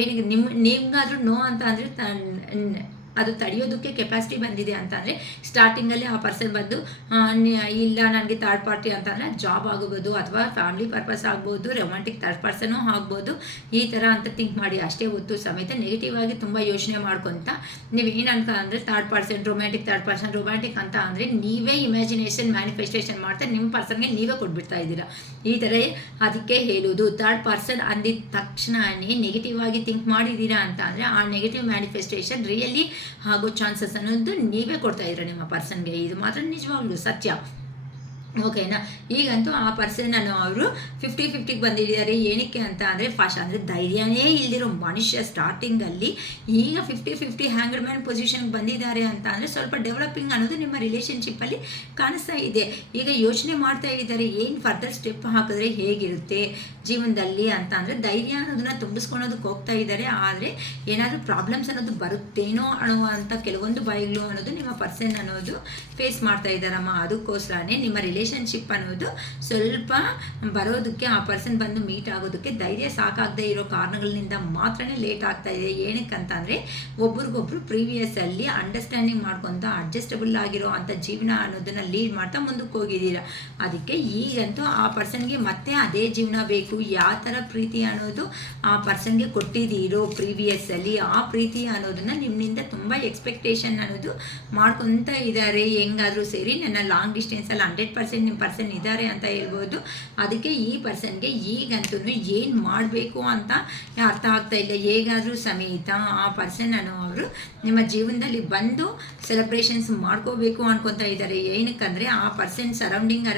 ಏನಕ್ಕೆ ನಿಮ್ಗಾದ್ರೂ ನೋ ಅಂತ ಅಂದರೆ ಅದು ತಡೆಯೋದಕ್ಕೆ ಕೆಪಾಸಿಟಿ ಬಂದಿದೆ ಅಂತಂದರೆ ಸ್ಟಾರ್ಟಿಂಗಲ್ಲಿ ಆ ಪರ್ಸನ್ ಬಂದು ಇಲ್ಲ ನನಗೆ ಥರ್ಡ್ ಪಾರ್ಟಿ ಅಂತಂದರೆ ಜಾಬ್ ಆಗ್ಬೋದು, ಅಥವಾ ಫ್ಯಾಮಿಲಿ ಪರ್ಪಸ್ ಆಗ್ಬೋದು, ರೊಮ್ಯಾಂಟಿಕ್ ಥರ್ಡ್ ಪರ್ಸನೂ ಆಗ್ಬೋದು. ಈ ಥರ ಅಂತ ಥಿಂಕ್ ಮಾಡಿ ಅಷ್ಟೇ ಹೊತ್ತು ಸಮೇತ ನೆಗೆಟಿವ್ ಆಗಿ ತುಂಬ ಯೋಚನೆ ಮಾಡ್ಕೊತ ನೀವೇನು ಅನ್ಕ ಅಂದರೆ ಥರ್ಡ್ ಪರ್ಸನ್ ರೊಮ್ಯಾಂಟಿಕ್ ಅಂತ ಅಂದರೆ ನೀವೇ ಇಮ್ಯಾಜಿನೇಷನ್ ಮ್ಯಾನಿಫೆಸ್ಟೇಷನ್ ಮಾಡ್ತಾ ನಿಮ್ಮ ಪರ್ಸನ್ಗೆ ನೀವೇ ಕೊಟ್ಬಿಡ್ತಾ ಇದ್ದೀರಾ. ಈ ಥರ ಅದಕ್ಕೆ ಹೇಳೋದು ಥರ್ಡ್ ಪರ್ಸನ್ ಅಂದಿದ ತಕ್ಷಣವೇ ನೆಗೆಟಿವ್ ಆಗಿ ಥಿಂಕ್ ಮಾಡಿದ್ದೀರಾ ಅಂತ ಅಂದರೆ ಆ ನೆಗೆಟಿವ್ ಮ್ಯಾನಿಫೆಸ್ಟೇಷನ್ ರಿಯಲಿ ಆಗೋ ಚಾನ್ಸಸ್ ಅನ್ನೋದು ನೀವೇ ಕೊಡ್ತಾ ಇದ್ದೀರಾ ನಿಮ್ಮ ಪರ್ಸನ್ಗೆ. ಇದು ಮಾತ್ರ ನಿಜವಾಗ್ಲೂ ಸತ್ಯ. ಓಕೆನಾ? ಈಗಂತೂ ಆ ಪರ್ಸನ್ ಅವರು 50-50 ಬಂದಿದ್ದಾರೆ. ಏನಕ್ಕೆ ಅಂತ ಅಂದರೆ ಫಸ್ಟ್ ಅಂದರೆ ಧೈರ್ಯನೇ ಇಲ್ದಿರೋ ಮನುಷ್ಯ ಸ್ಟಾರ್ಟಿಂಗಲ್ಲಿ ಈಗ 50-50 ಹ್ಯಾಂಗ್ಡ್ ಮ್ಯಾನ್ ಪೊಸಿಷನ್ಗೆ ಬಂದಿದ್ದಾರೆ ಅಂತ ಅಂದರೆ ಸ್ವಲ್ಪ ಡೆವಲಪಿಂಗ್ ಅನ್ನೋದು ನಿಮ್ಮ ರಿಲೇಷನ್ಶಿಪ್ಪಲ್ಲಿ ಕಾಣಿಸ್ತಾ ಇದೆ. ಈಗ ಯೋಚನೆ ಮಾಡ್ತಾ ಇದ್ದಾರೆ ಏನು ಫರ್ದರ್ ಸ್ಟೆಪ್ ಹಾಕಿದ್ರೆ ಹೇಗಿರುತ್ತೆ ಜೀವನದಲ್ಲಿ ಅಂತ ಅಂದರೆ ಧೈರ್ಯ ಅನ್ನೋದನ್ನ ತುಂಬಿಸ್ಕೊಳೋದಕ್ಕೆ ಹೋಗ್ತಾ ಇದ್ದಾರೆ. ಆದರೆ ಏನಾದರೂ ಪ್ರಾಬ್ಲಮ್ಸ್ ಅನ್ನೋದು ಬರುತ್ತೇನೋ ಅನ್ನುವಂಥ ಕೆಲವೊಂದು ಭಯಗಳು ಅನ್ನೋದು ನಿಮ್ಮ ಪರ್ಸನ್ ಅನ್ನೋದು ಫೇಸ್ ಮಾಡ್ತಾ ಇದ್ದಾರಮ್ಮ. ಅದಕ್ಕೋಸ್ಕರನೇ ನಿಮ್ಮ ರಿಲೇಷನ್ಶಿಪ್ ಅನ್ನೋದು ಸ್ವಲ್ಪ ಬರೋದಕ್ಕೆ ಆ ಪರ್ಸನ್ ಬಂದು ಮೀಟ್ ಆಗೋದಕ್ಕೆ ಧೈರ್ಯ ಸಾಕಾಗದೇ ಇರೋ ಕಾರಣಗಳಿಂದ ಮಾತ್ರನೇ ಲೇಟ್ ಆಗ್ತಾ ಇದೆ. ಏನಕ್ಕಂತಂದರೆ ಒಬ್ರಿಗೊಬ್ರು ಪ್ರೀವಿಯಸ್ಸಲ್ಲಿ ಅಂಡರ್ಸ್ಟ್ಯಾಂಡಿಂಗ್ ಮಾಡ್ಕೊತ ಅಡ್ಜಸ್ಟಬಲ್ ಆಗಿರೋ ಅಂಥ ಜೀವನ ಅನ್ನೋದನ್ನು ಲೀಡ್ ಮಾಡ್ತಾ ಮುಂದಕ್ಕೆ ಹೋಗಿದ್ದೀರಾ. ಅದಕ್ಕೆ ಈಗಂತೂ ಆ ಪರ್ಸನ್ಗೆ ಮತ್ತೆ ಅದೇ ಜೀವನ ಬೇಕು. ಯಾವ ಥರ ಪ್ರೀತಿ ಅನ್ನೋದು ಆ ಪರ್ಸನ್ಗೆ ಕೊಟ್ಟಿದ್ದೀರೋ ಪ್ರೀವಿಯಸ್ಸಲ್ಲಿ ಆ ಪ್ರೀತಿ ಅನ್ನೋದನ್ನು ನಿಮ್ಮಿಂದ ತುಂಬ ಎಕ್ಸ್ಪೆಕ್ಟೇಷನ್ ಅನ್ನೋದು ಮಾಡ್ಕೊತ ಇದ್ದಾರೆ. ಹೆಂಗಾದರೂ ಸೇರಿ ನನ್ನ ಲಾಂಗ್ ಡಿಸ್ಟೆನ್ಸಲ್ಲಿ 100% ನಿಮ್ಮ ಪರ್ಸನ್ ಇದ್ದಾರೆ ಅಂತ ಹೇಳ್ಬೋದು. ಅದಕ್ಕೆ ಈ ಪರ್ಸನ್ಗೆ ಈಗಂತೂ ಏನು ಮಾಡಬೇಕು ಅಂತ ಅರ್ಥ ಆಗ್ತಾ ಇಲ್ಲ. ಹೇಗಾದರೂ ಸಮೇತ ಆ ಪರ್ಸನ್ ಅನ್ನೋರು ನಿಮ್ಮ ಜೀವನದಲ್ಲಿ ಬಂದು ಸೆಲೆಬ್ರೇಷನ್ಸ್ ಮಾಡ್ಕೋಬೇಕು ಅನ್ಕೊತಾ ಇದ್ದಾರೆ. ಏನಕ್ಕಂದರೆ ಆ ಪರ್ಸನ್ ಸರೌಂಡಿಂಗ್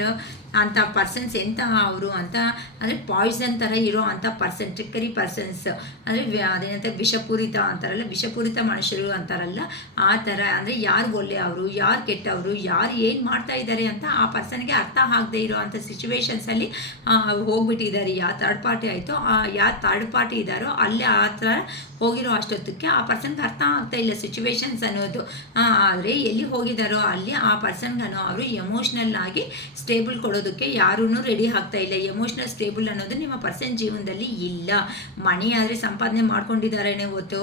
ಅಂಥ ಪರ್ಸನ್ಸ್ ಎಂಥ ಅವರು ಅಂತ ಅಂದರೆ ಪಾಯ್ಸನ್ ಥರ ಇರೋ ಅಂಥ ಪರ್ಸನ್, ಟ್ರಿಕ್ಕರಿ ಪರ್ಸನ್ಸ್ ಅಂದರೆ ಅದೇನಂತ ವಿಷಪೂರಿತ ಅಂತಾರಲ್ಲ, ವಿಷಪೂರಿತ ಮನುಷ್ಯರು ಅಂತಾರಲ್ಲ, ಆ ಥರ ಅಂದರೆ ಯಾರು ಒಳ್ಳೆಯವರು ಯಾರು ಕೆಟ್ಟವರು ಯಾರು ಏನು ಮಾಡ್ತಾ ಇದ್ದಾರೆ ಅಂತ ಆ ಪರ್ಸನ್ಗೆ ಅರ್ಥ ಆಗದೆ ಇರೋ ಅಂಥ ಸಿಚುವೇಶನ್ಸಲ್ಲಿ ಹೋಗ್ಬಿಟ್ಟಿದ್ದಾರೆ. ಯಾವ ಥರ್ಡ್ ಪಾರ್ಟಿ ಆಯಿತೋ ಯಾವ ಥರ್ಡ್ ಪಾರ್ಟಿ ಇದ್ದಾರೋ ಅಲ್ಲೇ ಆ ಥರ ಹೋಗಿರೋ ಅಷ್ಟೊತ್ತಕ್ಕೆ ಆ ಪರ್ಸನ್ಗೆ ಅರ್ಥ ಆಗ್ತಾ ಇಲ್ಲ ಸಿಚುವೇಶನ್ಸ್ ಅನ್ನೋದು. ಆದರೆ ಎಲ್ಲಿ ಹೋಗಿದ್ದಾರೋ ಅಲ್ಲಿ ಆ ಪರ್ಸನ್ಗನೋ ಅವರು ಎಮೋಷ್ನಲ್ ಆಗಿ ಸ್ಟೇಬಲ್ ಕೊಡೋದು ಇರೋದಕ್ಕೆ ಯಾರೂ ರೆಡಿ ಆಗ್ತಾ ಇಲ್ಲ. ಎಮೋಷ್ನಲ್ ಸ್ಟೇಬಲ್ ಅನ್ನೋದು ನಿಮ್ಮ ಪರ್ಸನ್ ಜೀವನದಲ್ಲಿ ಇಲ್ಲ. ಮನಿ ಆದರೆ ಸಂಪಾದನೆ ಮಾಡ್ಕೊಂಡಿದ್ದಾರೇನೆ ಹೊತ್ತು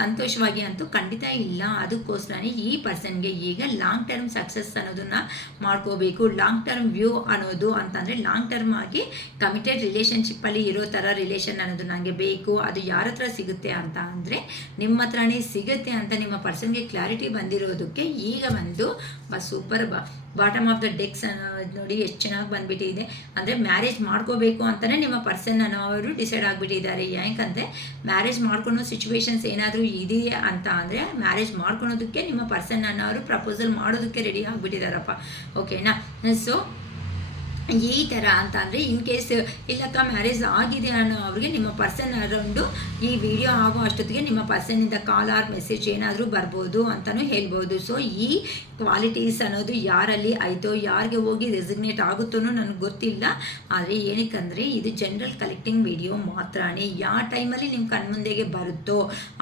ಸಂತೋಷವಾಗಿ ಅಂತೂ ಖಂಡಿತ ಇಲ್ಲ. ಅದಕ್ಕೋಸ್ಕರನೇ ಈ ಪರ್ಸನ್ಗೆ ಈಗ ಲಾಂಗ್ ಟರ್ಮ್ ಸಕ್ಸಸ್ ಅನ್ನೋದನ್ನ ಮಾಡ್ಕೋಬೇಕು. ಲಾಂಗ್ ಟರ್ಮ್ ವ್ಯೂ ಅನ್ನೋದು ಅಂತಂದರೆ ಲಾಂಗ್ ಟರ್ಮ್ ಆಗಿ ಕಮಿಟೆಡ್ ರಿಲೇಷನ್ಶಿಪ್ಪಲ್ಲಿ ಇರೋ ಥರ ರಿಲೇಷನ್ ಅನ್ನೋದು ನನಗೆ ಬೇಕು. ಅದು ಯಾರ ಹತ್ರ ಸಿಗುತ್ತೆ ಅಂತ ಅಂದರೆ ನಿಮ್ಮ ಹತ್ರನೇ ಸಿಗುತ್ತೆ ಅಂತ ನಿಮ್ಮ ಪರ್ಸನ್ಗೆ ಕ್ಲಾರಿಟಿ ಬಂದಿರೋದಕ್ಕೆ ಈಗ ಒಂದು ಸೂಪರ್ ಬಾಟಮ್ ಆಫ್ ದ ಡೆಕ್ಸ್ ನೋಡಿ ಎಷ್ಟು ಚೆನ್ನಾಗಿ ಬಂದ್ಬಿಟ್ಟಿದೆ. ಅಂದರೆ ಮ್ಯಾರೇಜ್ ಮಾಡ್ಕೋಬೇಕು ಅಂತಲೇ ನಿಮ್ಮ ಪರ್ಸನ್ ಅನ್ನೋರು ಡಿಸೈಡ್ ಆಗಿಬಿಟ್ಟಿದ್ದಾರೆ. ಯಾಕಂದರೆ ಮ್ಯಾರೇಜ್ ಮಾಡ್ಕೊಳೋ ಸಿಚುವೇಶನ್ಸ್ ಏನಾದರೂ ಇದೆಯಾ ಅಂತ ಅಂದರೆ ಮ್ಯಾರೇಜ್ ಮಾಡ್ಕೊಳೋದಕ್ಕೆ ನಿಮ್ಮ ಪರ್ಸನ್ ಅನ್ನೋರು ಪ್ರಪೋಸಲ್ ಮಾಡೋದಕ್ಕೆ ರೆಡಿ ಆಗಿಬಿಟ್ಟಿದ್ದಾರಪ್ಪ. ಓಕೆನಾ? ಸೊ ಈ ಥರ ಅಂತ ಅಂದರೆ ಇನ್ ಕೇಸ್ ಇಲ್ಲಕ್ಕ ಮ್ಯಾರೇಜ್ ಆಗಿದೆ ಅನ್ನೋ ಅವ್ರಿಗೆ ನಿಮ್ಮ ಪರ್ಸನ್ ಅರೌಂಡು ಈ ವಿಡಿಯೋ ಆಗೋ ಅಷ್ಟೊತ್ತಿಗೆ ನಿಮ್ಮ ಪರ್ಸನ್ನಿಂದ ಕಾಲ್ ಆರ್ ಮೆಸೇಜ್ ಏನಾದರೂ ಬರ್ಬೋದು ಅಂತಲೂ ಹೇಳ್ಬೋದು. ಸೊ ಈ ಕ್ವಾಲಿಟೀಸ್ ಅನ್ನೋದು ಯಾರಲ್ಲಿ ಆಯಿತೋ ಯಾರಿಗೆ ಹೋಗಿ ರೆಸಿಗ್ನೇಟ್ ಆಗುತ್ತೋ ನನಗೆ ಗೊತ್ತಿಲ್ಲ. ಆದರೆ ಏನಕ್ಕಂದರೆ ಇದು ಜನರಲ್ ಕಲೆಕ್ಟಿಂಗ್ ವಿಡಿಯೋ ಮಾತ್ರನೇ. ಯಾವ ಟೈಮಲ್ಲಿ ನಿಮ್ಮ ಕಣ್ಮುಂದೆಗೆ ಬರುತ್ತೋ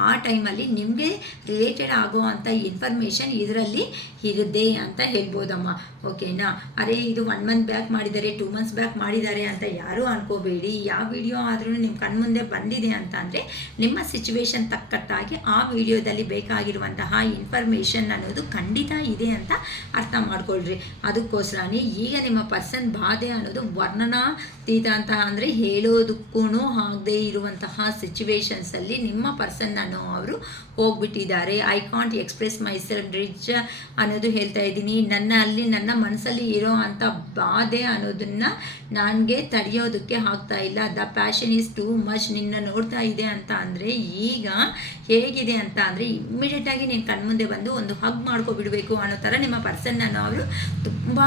ಆ ಟೈಮಲ್ಲಿ ನಿಮಗೆ ರಿಲೇಟೆಡ್ ಆಗೋ ಅಂಥ ಇನ್ಫಾರ್ಮೇಷನ್ ಇದರಲ್ಲಿ ಇರುತ್ತೆ ಅಂತ ಹೇಳ್ಬೋದಮ್ಮ. ಓಕೆನಾ? ಅರೆ ಇದು 1 ಮಂತ್ ಬ್ಯಾಕ್ ಮಾಡಿದ್ದಾರೆ, 2 ಮಂತ್ಸ್ ಬ್ಯಾಕ್ ಮಾಡಿದ್ದಾರೆ ಅಂತ ಯಾರೂ ಅನ್ಕೋಬೇಡಿ. ಯಾವ ವಿಡಿಯೋ ಆದ್ರೂ ನಿಮ್ಮ ಕಣ್ಮುಂದೆ ಬಂದಿದೆ ಅಂತ ಅಂದರೆ ನಿಮ್ಮ ಸಿಚುವೇಶನ್ ತಕ್ಕಟ್ಟಾಗಿ ಆ ವಿಡಿಯೋದಲ್ಲಿ ಬೇಕಾಗಿರುವಂತಹ ಇನ್ಫಾರ್ಮೇಷನ್ ಅನ್ನೋದು ಖಂಡಿತ ಇದೆ ಅಂತ ಅರ್ಥ ಮಾಡ್ಕೊಳ್ರಿ. ಅದಕ್ಕೋಸ್ಕರನೇ ಈಗ ನಿಮ್ಮ ಪರ್ಸನ್ ಬಾಧೆ ಅನ್ನೋದು ವರ್ಣನಾತೀತ ಅಂತ ಅಂದರೆ ಹೇಳೋದಕ್ಕೂ ಆಗದೆ ಇರುವಂತಹ ಸಿಚುವೇಶನ್ಸಲ್ಲಿ ನಿಮ್ಮ ಪರ್ಸನ್ ಅನ್ನೋ ಅವರು ಹೋಗ್ಬಿಟ್ಟಿದ್ದಾರೆ. I can't express myself rich ಅನ್ನೋದು ಹೇಳ್ತಾ ಇದ್ದೀನಿ. ನನ್ನ ಮನಸ್ಸಲ್ಲಿ ಇರೋ ಅಂಥ ಬಾಧೆ ಅನ್ನೋದನ್ನು ನನಗೆ ತಡೆಯೋದಕ್ಕೆ ಆಗ್ತಾ ಇಲ್ಲ. The passion is too much. ನಿನ್ನ ನೋಡ್ತಾ ಇದೆ ಅಂತ ಅಂದರೆ ಈಗ ಹೇಗಿದೆ ಅಂತ ಅಂದರೆ ಇಮ್ಮಿಡಿಯೇಟಾಗಿ ನೀನು ಕಣ್ಮುಂದೆ ಬಂದು ಒಂದು ಹಗ್ ಮಾಡ್ಕೊಬಿಡಬೇಕು ಅನ್ನೋ ಥರ ನಿಮ್ಮ ಪರ್ಸನ್ನ ಅವರು ತುಂಬ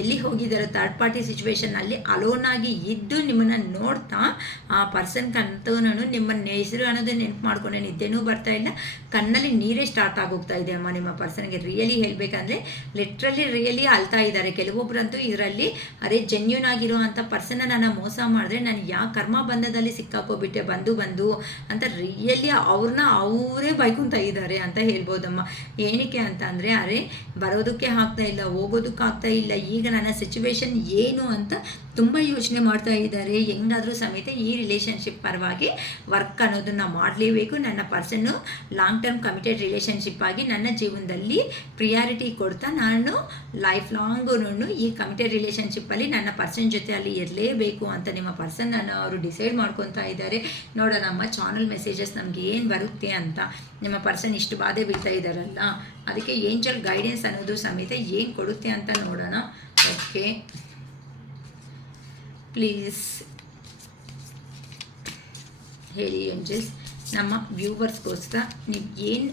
ಎಲ್ಲಿ ಹೋಗಿದ್ದಾರೆ ಥರ್ಡ್ ಪಾರ್ಟಿ ಸಿಚುವೇಷನ್ನಲ್ಲಿ ಅಲೋನಾಗಿ ಇದ್ದು ನಿಮ್ಮನ್ನು ನೋಡ್ತಾ ಆ ಪರ್ಸನ್ ಕಂತೂ ನಿಮ್ಮನ್ನ ಹೆಸರು ಅನ್ನೋದು ನೆನಪು ಮಾಡ್ಕೊಂಡೆ ನಿದ್ದೆನೂ ಬರ್ತಾ ಇಲ್ಲ, ಕಣ್ಣಲ್ಲಿ ನೀರೇ ಸ್ಟಾರ್ಟ್ ಆಗೋಗ್ತಾ ಇದೆ ಅಮ್ಮ. ನಿಮ್ಮ ಪರ್ಸನ್ಗೆ ರಿಯಲಿ ಹೇಳಬೇಕಂದ್ರೆ ರಿಯಲಿ ಅಳ್ತಾ ಇದ್ದಾರೆ. ಕೆಲವೊಬ್ಬರಂತೂ ಇದರಲ್ಲಿ ಅರೆ ಜೆನ್ಯೂನ್ ಆಗಿರೋ ಅಂಥ ಪರ್ಸನ್ನ ನಾನು ಮೋಸ ಮಾಡಿದ್ರೆ ನಾನು ಯಾವ ಕರ್ಮ ಬಂಧದಲ್ಲಿ ಸಿಕ್ಕಾಕೋಬಿಟ್ಟೆ ಬಂದು ಅಂತ ರಿಯಲಿ ಅವ್ರನ್ನ ಅವರೇ ಬೈಕೊಂತ ಇದ್ದಾರೆ ಅಂತ ಹೇಳ್ಬೋದಮ್ಮ. ಏನಕ್ಕೆ ಅಂತ ಅಂದರೆ ಅರೆ ಬರೋದಕ್ಕೆ ಆಗ್ತಾ ಇಲ್ಲ, ಹೋಗೋದಕ್ಕಾಗ್ತಾ ಇಲ್ಲ, ಈಗ ನನ್ನ ಸಿಚುವೇಶನ್ ಏನು ಅಂತ ತುಂಬ ಯೋಚನೆ ಮಾಡ್ತಾ ಇದ್ದಾರೆ. ಹೆಂಗಾದರೂ ಸಮೇತ ಈ ರಿಲೇಷನ್ಶಿಪ್ ಪರವಾಗಿ ವರ್ಕ್ ಅನ್ನೋದನ್ನು ಮಾಡಲೇಬೇಕು. ನನ್ನ ಪರ್ಸನ್ನು ಲಾಂಗ್ ಟರ್ಮ್ ಕಮಿಟೆಡ್ ರಿಲೇಷನ್ಶಿಪ್ ಆಗಿ ನನ್ನ ಜೀವನದಲ್ಲಿ ಪ್ರಿಯಾರಿಟಿ ಕೊಡ್ತಾ ನಾನು ಲೈಫ್ ಲಾಂಗು ಈ ಕಮಿಟೆಡ್ ರಿಲೇಷನ್ಶಿಪ್ಪಲ್ಲಿ ನನ್ನ ಪರ್ಸನ್ ಜೊತೆ ಅಲ್ಲಿ ಇರಲೇಬೇಕು ಅಂತ ನಿಮ್ಮ ಪರ್ಸನ್ ಅವರು ಡಿಸೈಡ್ ಮಾಡ್ಕೊತಾ ಇದ್ದಾರೆ. ನೋಡೋಣ ನಮ್ಮ ಚಾನಲ್ ಮೆಸೇಜಸ್ ನಮಗೆ ಏನು ಬರುತ್ತೆ ಅಂತ. ನಿಮ್ಮ ಪರ್ಸನ್ ಇಷ್ಟು ಬಾಧೆ ಬೀಳ್ತಾ ಇದ್ದಾರಲ್ಲ, ಅದಕ್ಕೆ ಏಂಜಲ್ ಗೈಡೆನ್ಸ್ ಅನ್ನೋದು ಸಮೇತ ಏನು ಕೊಡುತ್ತೆ ಅಂತ ನೋಡೋಣ. ಓಕೆ, ಪ್ಲೀಸ್ ಹೇಳಿ ಏಂಜಲ್ಸ್, ನಮ್ಮ ವ್ಯೂವರ್ಸ್ಗೋಸ್ಕರ ನೀವು ಏನು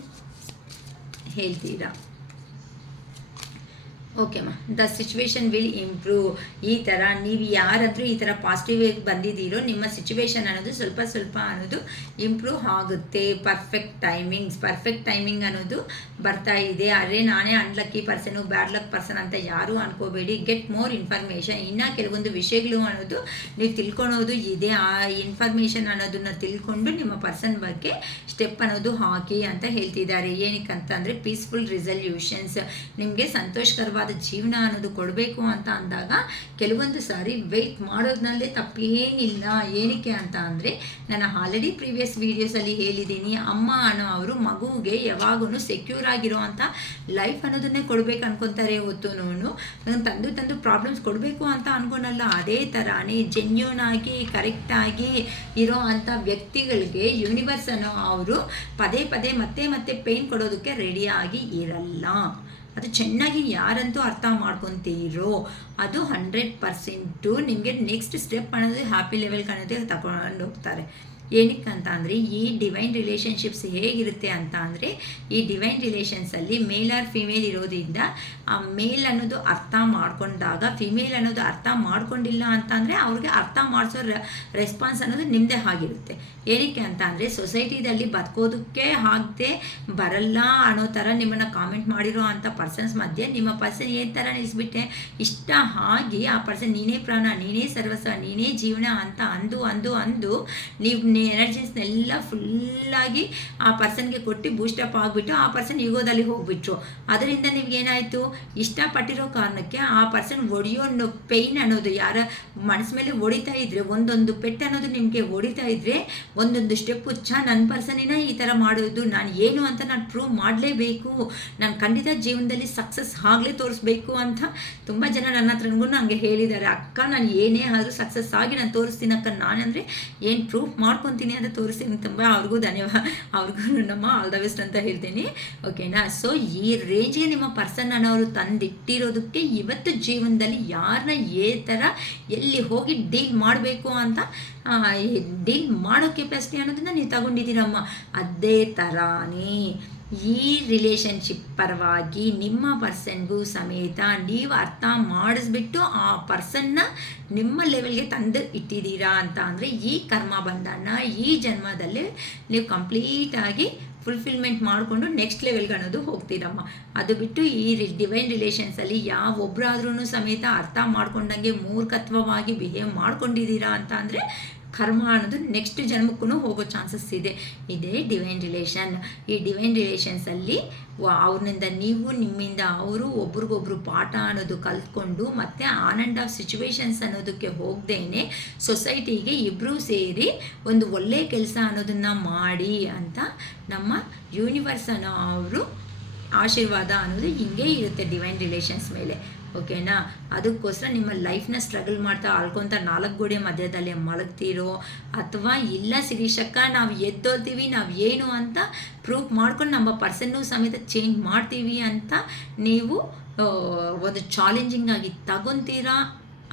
ಹೇಳ್ತೀರಾ? ಓಕೆಮ್ಮ, ದ ಸಿಚುವೇಶನ್ ವಿಲ್ ಇಂಪ್ರೂವ್. ಈ ಥರ ನೀವು ಯಾರಾದರೂ ಈ ಥರ ಪಾಸಿಟಿವ್ ಆಗಿ ಬಂದಿದ್ದೀರೋ ನಿಮ್ಮ ಸಿಚುವೇಶನ್ ಅನ್ನೋದು ಸ್ವಲ್ಪ ಅನ್ನೋದು ಇಂಪ್ರೂವ್ ಆಗುತ್ತೆ. ಪರ್ಫೆಕ್ಟ್ ಟೈಮಿಂಗ್ ಅನ್ನೋದು ಬರ್ತಾ ಇದೆ. ಅರೆ ನಾನೇ unlucky person bad luck person ಅಂತ ಯಾರೂ ಅನ್ಕೋಬೇಡಿ. Get more information. ಇನ್ನು ಕೆಲವೊಂದು ವಿಷಯಗಳು ಅನ್ನೋದು ನೀವು ತಿಳ್ಕೊಳೋದು ಇದೆ. ಆ ಇನ್ಫಾರ್ಮೇಷನ್ ಅನ್ನೋದನ್ನು ತಿಳ್ಕೊಂಡು ನಿಮ್ಮ ಪರ್ಸನ್ ಬಗ್ಗೆ ಸ್ಟೆಪ್ ಅನ್ನೋದು ಹಾಕಿ ಅಂತ ಹೇಳ್ತಿದ್ದಾರೆ. ಏನಕ್ಕೆ ಅಂತಂದರೆ ಪೀಸ್ಫುಲ್ ರಿಸಲ್ಯೂಷನ್ಸ್, ನಿಮಗೆ ಸಂತೋಷಕರವಾದ ಜೀವನ ಅನ್ನೋದು ಕೊಡಬೇಕು ಅಂತ ಅಂದಾಗ ಕೆಲವೊಂದು ಸಾರಿ ವೆಯ್ಟ್ ಮಾಡೋದ್ನಲ್ಲೇ ತಪ್ಪೇನಿಲ್ಲ. ಏನಕ್ಕೆ ಅಂತ ಅಂದರೆ ನಾನು ಆಲ್ರೆಡಿ ಪ್ರೀವಿಯಸ್ ವೀಡಿಯೋಸಲ್ಲಿ ಹೇಳಿದ್ದೀನಿ, ಅಮ್ಮ ಅನ್ನೋ ಅವರು ಮಗುವಿಗೆ ಯಾವಾಗೂ ಸೆಕ್ಯೂರ್ ಆಗಿರೋ ಅಂಥ ಲೈಫ್ ಅನ್ನೋದನ್ನೇ ಕೊಡಬೇಕು ಅನ್ಕೊತಾರೆ. ಹೊತ್ತು ತಂದು ಪ್ರಾಬ್ಲಮ್ಸ್ ಕೊಡಬೇಕು ಅಂತ ಅನ್ಕೊಳಲ್ಲ. ಅದೇ ಥರನೇ ಜೆನ್ಯೂನ್ ಆಗಿ ಕರೆಕ್ಟಾಗಿ ಇರೋ ಅಂಥ ವ್ಯಕ್ತಿಗಳಿಗೆ ಯೂನಿವರ್ಸ್ ಅನ್ನೋ ಅವರು ಪದೇ ಮತ್ತೆ ಪೇನ್ ಕೊಡೋದಕ್ಕೆ ರೆಡಿಯಾಗಿ ಇರಲ್ಲ. ಅದು ಚೆನ್ನಾಗಿ ಯಾರಂತೂ ಅರ್ಥ ಮಾಡ್ಕೊತೀರೋ ಅದು 100% ನಿಮಗೆ ನೆಕ್ಸ್ಟ್ ಸ್ಟೆಪ್ ಅನ್ನೋದು ಹ್ಯಾಪಿ ಲೆವೆಲ್ಗೆ ಅನ್ನೋದೇ ತಗೊಂಡು ಹೋಗ್ತಾರೆ. ಏನಕ್ಕೆ ಅಂತ ಅಂದರೆ ಈ ಡಿವೈನ್ ರಿಲೇಷನ್ಶಿಪ್ಸ್ ಹೇಗಿರುತ್ತೆ ಅಂತ ಅಂದರೆ ಈ ಡಿವೈನ್ ರಿಲೇಷನ್ಸಲ್ಲಿ ಮೇಲ್ ಆರ್ ಫಿಮೇಲ್ ಇರೋದ್ರಿಂದ ಆ ಮೇಲ್ ಅನ್ನೋದು ಅರ್ಥ ಮಾಡ್ಕೊಂಡಾಗ ಫಿಮೇಲ್ ಅನ್ನೋದು ಅರ್ಥ ಮಾಡ್ಕೊಂಡಿಲ್ಲ ಅಂತ ಅಂದರೆ ಅವ್ರಿಗೆ ಅರ್ಥ ಮಾಡಿಸೋ ರೆಸ್ಪಾನ್ಸ್ ಅನ್ನೋದು ನಿಮ್ಮದೇ ಆಗಿರುತ್ತೆ. ಏನಕ್ಕೆ ಅಂತ ಅಂದರೆ ಸೊಸೈಟಿದಲ್ಲಿ ಬದುಕೋದಕ್ಕೆ ಆಗದೆ ಬರಲ್ಲ ಅನ್ನೋ ಥರ ನಿಮ್ಮನ್ನು ಕಾಮೆಂಟ್ ಮಾಡಿರೋ ಅಂಥ ಪರ್ಸನ್ಸ್ ಮಧ್ಯೆ ನಿಮ್ಮ ಪರ್ಸನ್ ಏನು ಥರ ನಿಲ್ಲಿಸ್ಬಿಟ್ಟೆ ಇಷ್ಟ ಆಗಿ ಆ ಪರ್ಸನ್ ನೀನೇ ಪ್ರಾಣ, ನೀನೇ ಸರ್ವಸ್ವ, ನೀನೇ ಜೀವನ ಅಂತ ಅಂದು ನೀವು ಎನರ್ಜೀಸ್ನೆಲ್ಲ ಫುಲ್ಲಾಗಿ ಆ ಪರ್ಸನ್ಗೆ ಕೊಟ್ಟು ಬೂಸ್ಟಪ್ ಆಗಿಬಿಟ್ಟು ಆ ಪರ್ಸನ್ ಈಗೋದಲ್ಲಿ ಹೋಗ್ಬಿಟ್ರು. ಅದರಿಂದ ನಿಮ್ಗೇನಾಯಿತು, ಇಷ್ಟಪಟ್ಟಿರೋ ಕಾರಣಕ್ಕೆ ಆ ಪರ್ಸನ್ ಹೊಡೆಯೋ ಪೇಯ್ನ್ ಅನ್ನೋದು ಯಾರ ಮನಸ್ಸು ಮೇಲೆ ಹೊಡಿತಾ ಇದ್ರೆ, ಒಂದೊಂದು ಪೆಟ್ಟು ಅನ್ನೋದು ನಿಮಗೆ ಹೊಡಿತಾ ಇದ್ರೆ ಒಂದೊಂದು ಸ್ಟೆಪ್ಪು ನನ್ನ ಪರ್ಸನಿನ ಈ ಥರ ಮಾಡೋದು, ನಾನು ಏನು ಅಂತ ನಾನು ಪ್ರೂವ್ ಮಾಡಲೇಬೇಕು, ನಾನು ಖಂಡಿತ ಜೀವನದಲ್ಲಿ ಸಕ್ಸಸ್ ಆಗಲೇ ತೋರಿಸ್ಬೇಕು ಅಂತ ತುಂಬ ಜನ ನನ್ನ ಹತ್ರನಿಗೂ ನನಗೆ ಹೇಳಿದ್ದಾರೆ. ಅಕ್ಕ ನಾನು ಏನೇ ಆದರೂ ಸಕ್ಸಸ್ ಆಗಿ ನಾನು ತೋರಿಸ್ತೀನಿ ಅಕ್ಕ, ನಾನಂದರೆ ಏನು ಪ್ರೂಫ್ ಮಾಡ್ಕೊತೀನಿ ಅಂತ ತೋರಿಸ್ತೀನಿ. ತುಂಬ ಅವ್ರಿಗೂ ಧನ್ಯವಾದ, ಅವ್ರಿಗೂ ನಮ್ಮ ಆಲ್ ದ ಬೆಸ್ಟ್ ಅಂತ ಹೇಳ್ತೀನಿ. ಓಕೆನಾ. ಸೊ ಈ ರೇಂಜ್ಗೆ ನಿಮ್ಮ ಪರ್ಸನ್ ಅನ್ನೋರು ತಂದಿಟ್ಟಿರೋದಕ್ಕೆ ಇವತ್ತು ಜೀವನದಲ್ಲಿ ಯಾರನ್ನ ಥರ ಎಲ್ಲಿ ಹೋಗಿ ಡೀಲ್ ಮಾಡಬೇಕು ಅಂತ ಡೀಲ್ ಮಾಡೋ ಕೆಪಾಸಿಟಿ ಅನ್ನೋದನ್ನ ನೀವು ತಗೊಂಡಿದ್ದೀರಮ್ಮ. ಅದೇ ಥರಾನೇ ಈ ರಿಲೇಷನ್ಶಿಪ್ ಪರವಾಗಿ ನಿಮ್ಮ ಪರ್ಸನ್ಗೂ ಸಮೇತ ನೀವು ಅರ್ಥ ಮಾಡಿಸ್ಬಿಟ್ಟು ಆ ಪರ್ಸನ್ನ ನಿಮ್ಮ ಲೆವೆಲ್ಗೆ ತಂದು ಇಟ್ಟಿದ್ದೀರಾ ಅಂತ ಅಂದರೆ ಈ ಕರ್ಮ ಬಂಧನ ಈ ಜನ್ಮದಲ್ಲಿ ನೀವು ಕಂಪ್ಲೀಟಾಗಿ ಫುಲ್ಫಿಲ್ಮೆಂಟ್ ಮಾಡಿಕೊಂಡು ನೆಕ್ಸ್ಟ್ ಲೆವೆಲ್ಗೆ ಅನ್ನೋದು ಹೋಗ್ತೀರಮ್ಮ. ಅದು ಬಿಟ್ಟು ಈ ಡಿವೈನ್ ರಿಲೇಷನ್ಸಲ್ಲಿ ಯಾವೊಬ್ಬರಾದ್ರೂ ಸಮೇತ ಅರ್ಥ ಮಾಡ್ಕೊಂಡಂಗೆ ಮೂರ್ಖತ್ವವಾಗಿ ಬಿಹೇವ್ ಮಾಡ್ಕೊಂಡಿದ್ದೀರಾ ಅಂತ ಅಂದರೆ ಕರ್ಮ ಅನ್ನೋದು ನೆಕ್ಸ್ಟ್ ಜನ್ಮಕ್ಕೂ ಹೋಗೋ ಚಾನ್ಸಸ್ ಇದೆ. ಇದೇ ಡಿವೈನ್ ರಿಲೇಷನ್. ಈ ಡಿವೈನ್ ರಿಲೇಷನ್ಸಲ್ಲಿ ಅವ್ರನಿಂದ ನೀವು, ನಿಮ್ಮಿಂದ ಅವರು ಒಬ್ರಿಗೊಬ್ರು ಪಾಠ ಅನ್ನೋದು ಕಲ್ತ್ಕೊಂಡು ಮತ್ತೆ ಆನ್ ಆ್ಯಂಡ್ ಆಫ್ ಸಿಚುವೇಶನ್ಸ್ ಅನ್ನೋದಕ್ಕೆ ಹೋಗ್ದೇನೆ ಸೊಸೈಟಿಗೆ ಇಬ್ಬರೂ ಸೇರಿ ಒಂದು ಒಳ್ಳೆಯ ಕೆಲಸ ಅನ್ನೋದನ್ನು ಮಾಡಿ ಅಂತ ನಮ್ಮ ಯೂನಿವರ್ಸ್ ಅನ್ನೋ ಅವರು ಆಶೀರ್ವಾದ ಅನ್ನೋದು ಹಿಂಗೆ ಇರುತ್ತೆ ಡಿವೈನ್ ರಿಲೇಷನ್ಸ್ ಮೇಲೆ. ಓಕೆನಾ. ಅದಕ್ಕೋಸ್ಕರ ನಿಮ್ಮ ಲೈಫ್ನ ಸ್ಟ್ರಗಲ್ ಮಾಡ್ತಾ ಆಳ್ಕೊತ 4 ಗೋಡೆ ಮಧ್ಯದಲ್ಲಿ ಮಲಗ್ತೀರೋ ಅಥವಾ ಇಲ್ಲ ಶಿರೀಷಕ್ಕ ನಾವು ಎದ್ದೋತೀವಿ, ನಾವು ಏನು ಅಂತ ಪ್ರೂಫ್ ಮಾಡ್ಕೊಂಡು ನಮ್ಮ ಪರ್ಸನ್ನೂ ಸಮೇತ ಚೇಂಜ್ ಮಾಡ್ತೀವಿ ಅಂತ ನೀವು ಒಂದು ಚಾಲೆಂಜಿಂಗ್ ಆಗಿ ತಗೊತೀರಾ,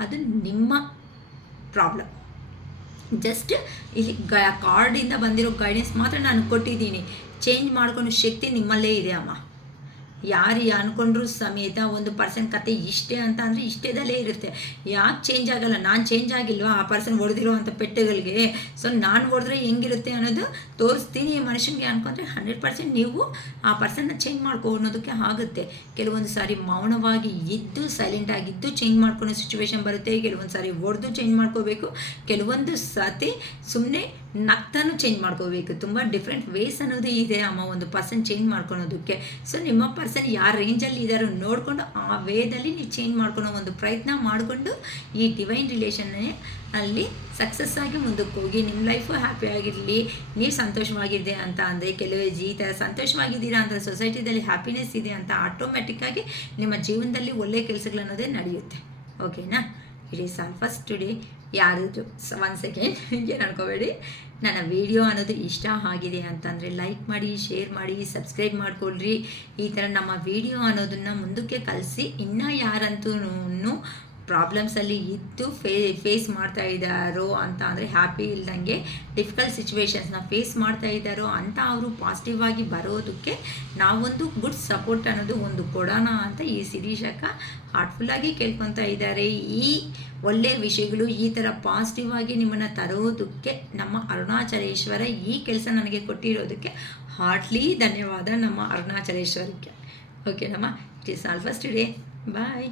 ಅದು ನಿಮ್ಮ ಪ್ರಾಬ್ಲಮ್. ಜಸ್ಟ್ ಇಲ್ಲಿ ಕಾರ್ಡಿಂದ ಬಂದಿರೋ ಗೈಡೆನ್ಸ್ ಮಾತ್ರ ನಾನು ಕೊಟ್ಟಿದ್ದೀನಿ. ಚೇಂಜ್ ಮಾಡ್ಕೊಂಡು ಶಕ್ತಿ ನಿಮ್ಮಲ್ಲೇ ಇದೆ ಅಮ್ಮ. ಯಾರು ಅಂದ್ಕೊಂಡ್ರೂ ಸಮೇತ ಒಂದು ಪರ್ಸನ್ ಕತೆ ಇಷ್ಟೇ ಅಂತ ಅಂದರೆ ಇಷ್ಟೇದಲ್ಲೇ ಇರುತ್ತೆ. ಯಾಕೆ ಚೇಂಜ್ ಆಗಲ್ಲ? ನಾನು ಚೇಂಜ್ ಆಗಿಲ್ವಾ ಆ ಪರ್ಸನ್ ಹೊಡೆದಿರೋ ಅಂಥ ಪೆಟ್ಟುಗಳಿಗೆ? ಸೊ ನಾನು ಹೊಡೆದ್ರೆ ಹೆಂಗಿರುತ್ತೆ ಅನ್ನೋದು ತೋರಿಸ್ತೀನಿ ಮನುಷ್ಯನಿಗೆ ಅಂದ್ಕೊಂಡ್ರೆ 100% ನೀವು ಆ ಪರ್ಸನ್ನ ಚೇಂಜ್ ಮಾಡ್ಕೊ ಅನ್ನೋದಕ್ಕೆ ಆಗುತ್ತೆ. ಕೆಲವೊಂದು ಸಾರಿ ಮೌನವಾಗಿ ಇದ್ದು ಸೈಲೆಂಟಾಗಿದ್ದು ಚೇಂಜ್ ಮಾಡ್ಕೊಳೋ ಸಿಚುವೇಶನ್ ಬರುತ್ತೆ. ಕೆಲವೊಂದು ಸಾರಿ ಹೊಡೆದು ಚೇಂಜ್ ಮಾಡ್ಕೋಬೇಕು, ಕೆಲವೊಂದು ಸತಿ ಸುಮ್ಮನೆ ನಗ್ತಾನು ಚೇಂಜ್ ಮಾಡ್ಕೋಬೇಕು. ತುಂಬ ಡಿಫ್ರೆಂಟ್ ವೇಸ್ ಅನ್ನೋದು ಇದೆ ಅಮ್ಮ ಒಂದು ಪರ್ಸನ್ ಚೇಂಜ್ ಮಾಡ್ಕೊಳೋದಕ್ಕೆ. ಸೊ ನಿಮ್ಮ ಪರ್ಸನ್ ಯಾರ ರೇಂಜಲ್ಲಿ ಇದ್ದಾರೋ ನೋಡಿಕೊಂಡು ಆ ವೇದಲ್ಲಿ ನೀವು ಚೇಂಜ್ ಮಾಡ್ಕೊಳೋ ಒಂದು ಪ್ರಯತ್ನ ಮಾಡಿಕೊಂಡು ಈ ಡಿವೈನ್ ರಿಲೇಷನ್ನೇ ಅಲ್ಲಿ ಸಕ್ಸಸ್ ಆಗಿ ಮುಂದಕ್ಕೆ ಹೋಗಿ ನಿಮ್ಮ ಲೈಫು ಹ್ಯಾಪಿಯಾಗಿರಲಿ. ನೀವು ಸಂತೋಷವಾಗಿದೆ ಅಂತ ಅಂದರೆ ಕೆಲವೇ ಈ ಥರ ಸಂತೋಷವಾಗಿದ್ದೀರಾ ಅಂತ ಸೊಸೈಟಿದಲ್ಲಿ ಹ್ಯಾಪಿನೆಸ್ ಇದೆ ಅಂತ ಆಟೋಮೆಟಿಕ್ಕಾಗಿ ನಿಮ್ಮ ಜೀವನದಲ್ಲಿ ಒಳ್ಳೆಯ ಕೆಲಸಗಳು ಅನ್ನೋದೇ ನಡೆಯುತ್ತೆ. ಓಕೆನಾ. It is all first today. ಯಾರಿದ್ರು 1 ಸೆಕೆಂಡ್ ಏನು ಅನ್ಕೋಬೇಡಿ. ನನ್ನ ವಿಡಿಯೋ ಅನ್ನೋದು ಇಷ್ಟ ಆಗಿದೆ ಅಂತಂದರೆ ಲೈಕ್ ಮಾಡಿ, ಶೇರ್ ಮಾಡಿ, ಸಬ್ಸ್ಕ್ರೈಬ್ ಮಾಡಿಕೊಳ್ರಿ. ಈ ಥರ ನಮ್ಮ ವಿಡಿಯೋ ಅನ್ನೋದನ್ನು ಮುಂದಕ್ಕೆ ಕಲಿಸಿ ಇನ್ನೂ ಯಾರಂತೂ ಪ್ರಾಬ್ಲಮ್ಸಲ್ಲಿ ಇದ್ದು ಫೇಸ್ ಮಾಡ್ತಾ ಇದ್ದಾರೋ ಅಂತ ಅಂದರೆ ಹ್ಯಾಪಿ ಇಲ್ದಂಗೆ ಡಿಫಿಕಲ್ಟ್ ಸಿಚುವೇಶನ್ಸ್ನ ಫೇಸ್ ಮಾಡ್ತಾ ಇದ್ದಾರೋ ಅಂತ ಅವರು ಪಾಸಿಟಿವ್ ಆಗಿ ಬರೋದಕ್ಕೆ ನಾವೊಂದು ಗುಡ್ ಸಪೋರ್ಟ್ ಅನ್ನೋದು ಒಂದು ಕೊಡೋಣ ಅಂತ ಈ ಶಿರೀಷಕ್ಕ ಹಾರ್ಟ್ಫುಲ್ಲಾಗಿ ಕೇಳ್ಕೊತಾ ಇದ್ದಾರೆ. ಈ ಒಳ್ಳೆಯ ವಿಷಯಗಳು ಈ ಥರ ಪಾಸಿಟಿವ್ ಆಗಿ ನಿಮ್ಮನ್ನು ತರೋದಕ್ಕೆ ನಮ್ಮ ಅರುಣಾಚಲೇಶ್ವರ ಈ ಕೆಲಸ ನನಗೆ ಕೊಟ್ಟಿರೋದಕ್ಕೆ ಹಾರ್ಟ್ಲಿ ಧನ್ಯವಾದ ನಮ್ಮ ಅರುಣಾಚಲೇಶ್ವರಕ್ಕೆ. ಓಕೆ ನಮ್ಮ it is all first today. Bye.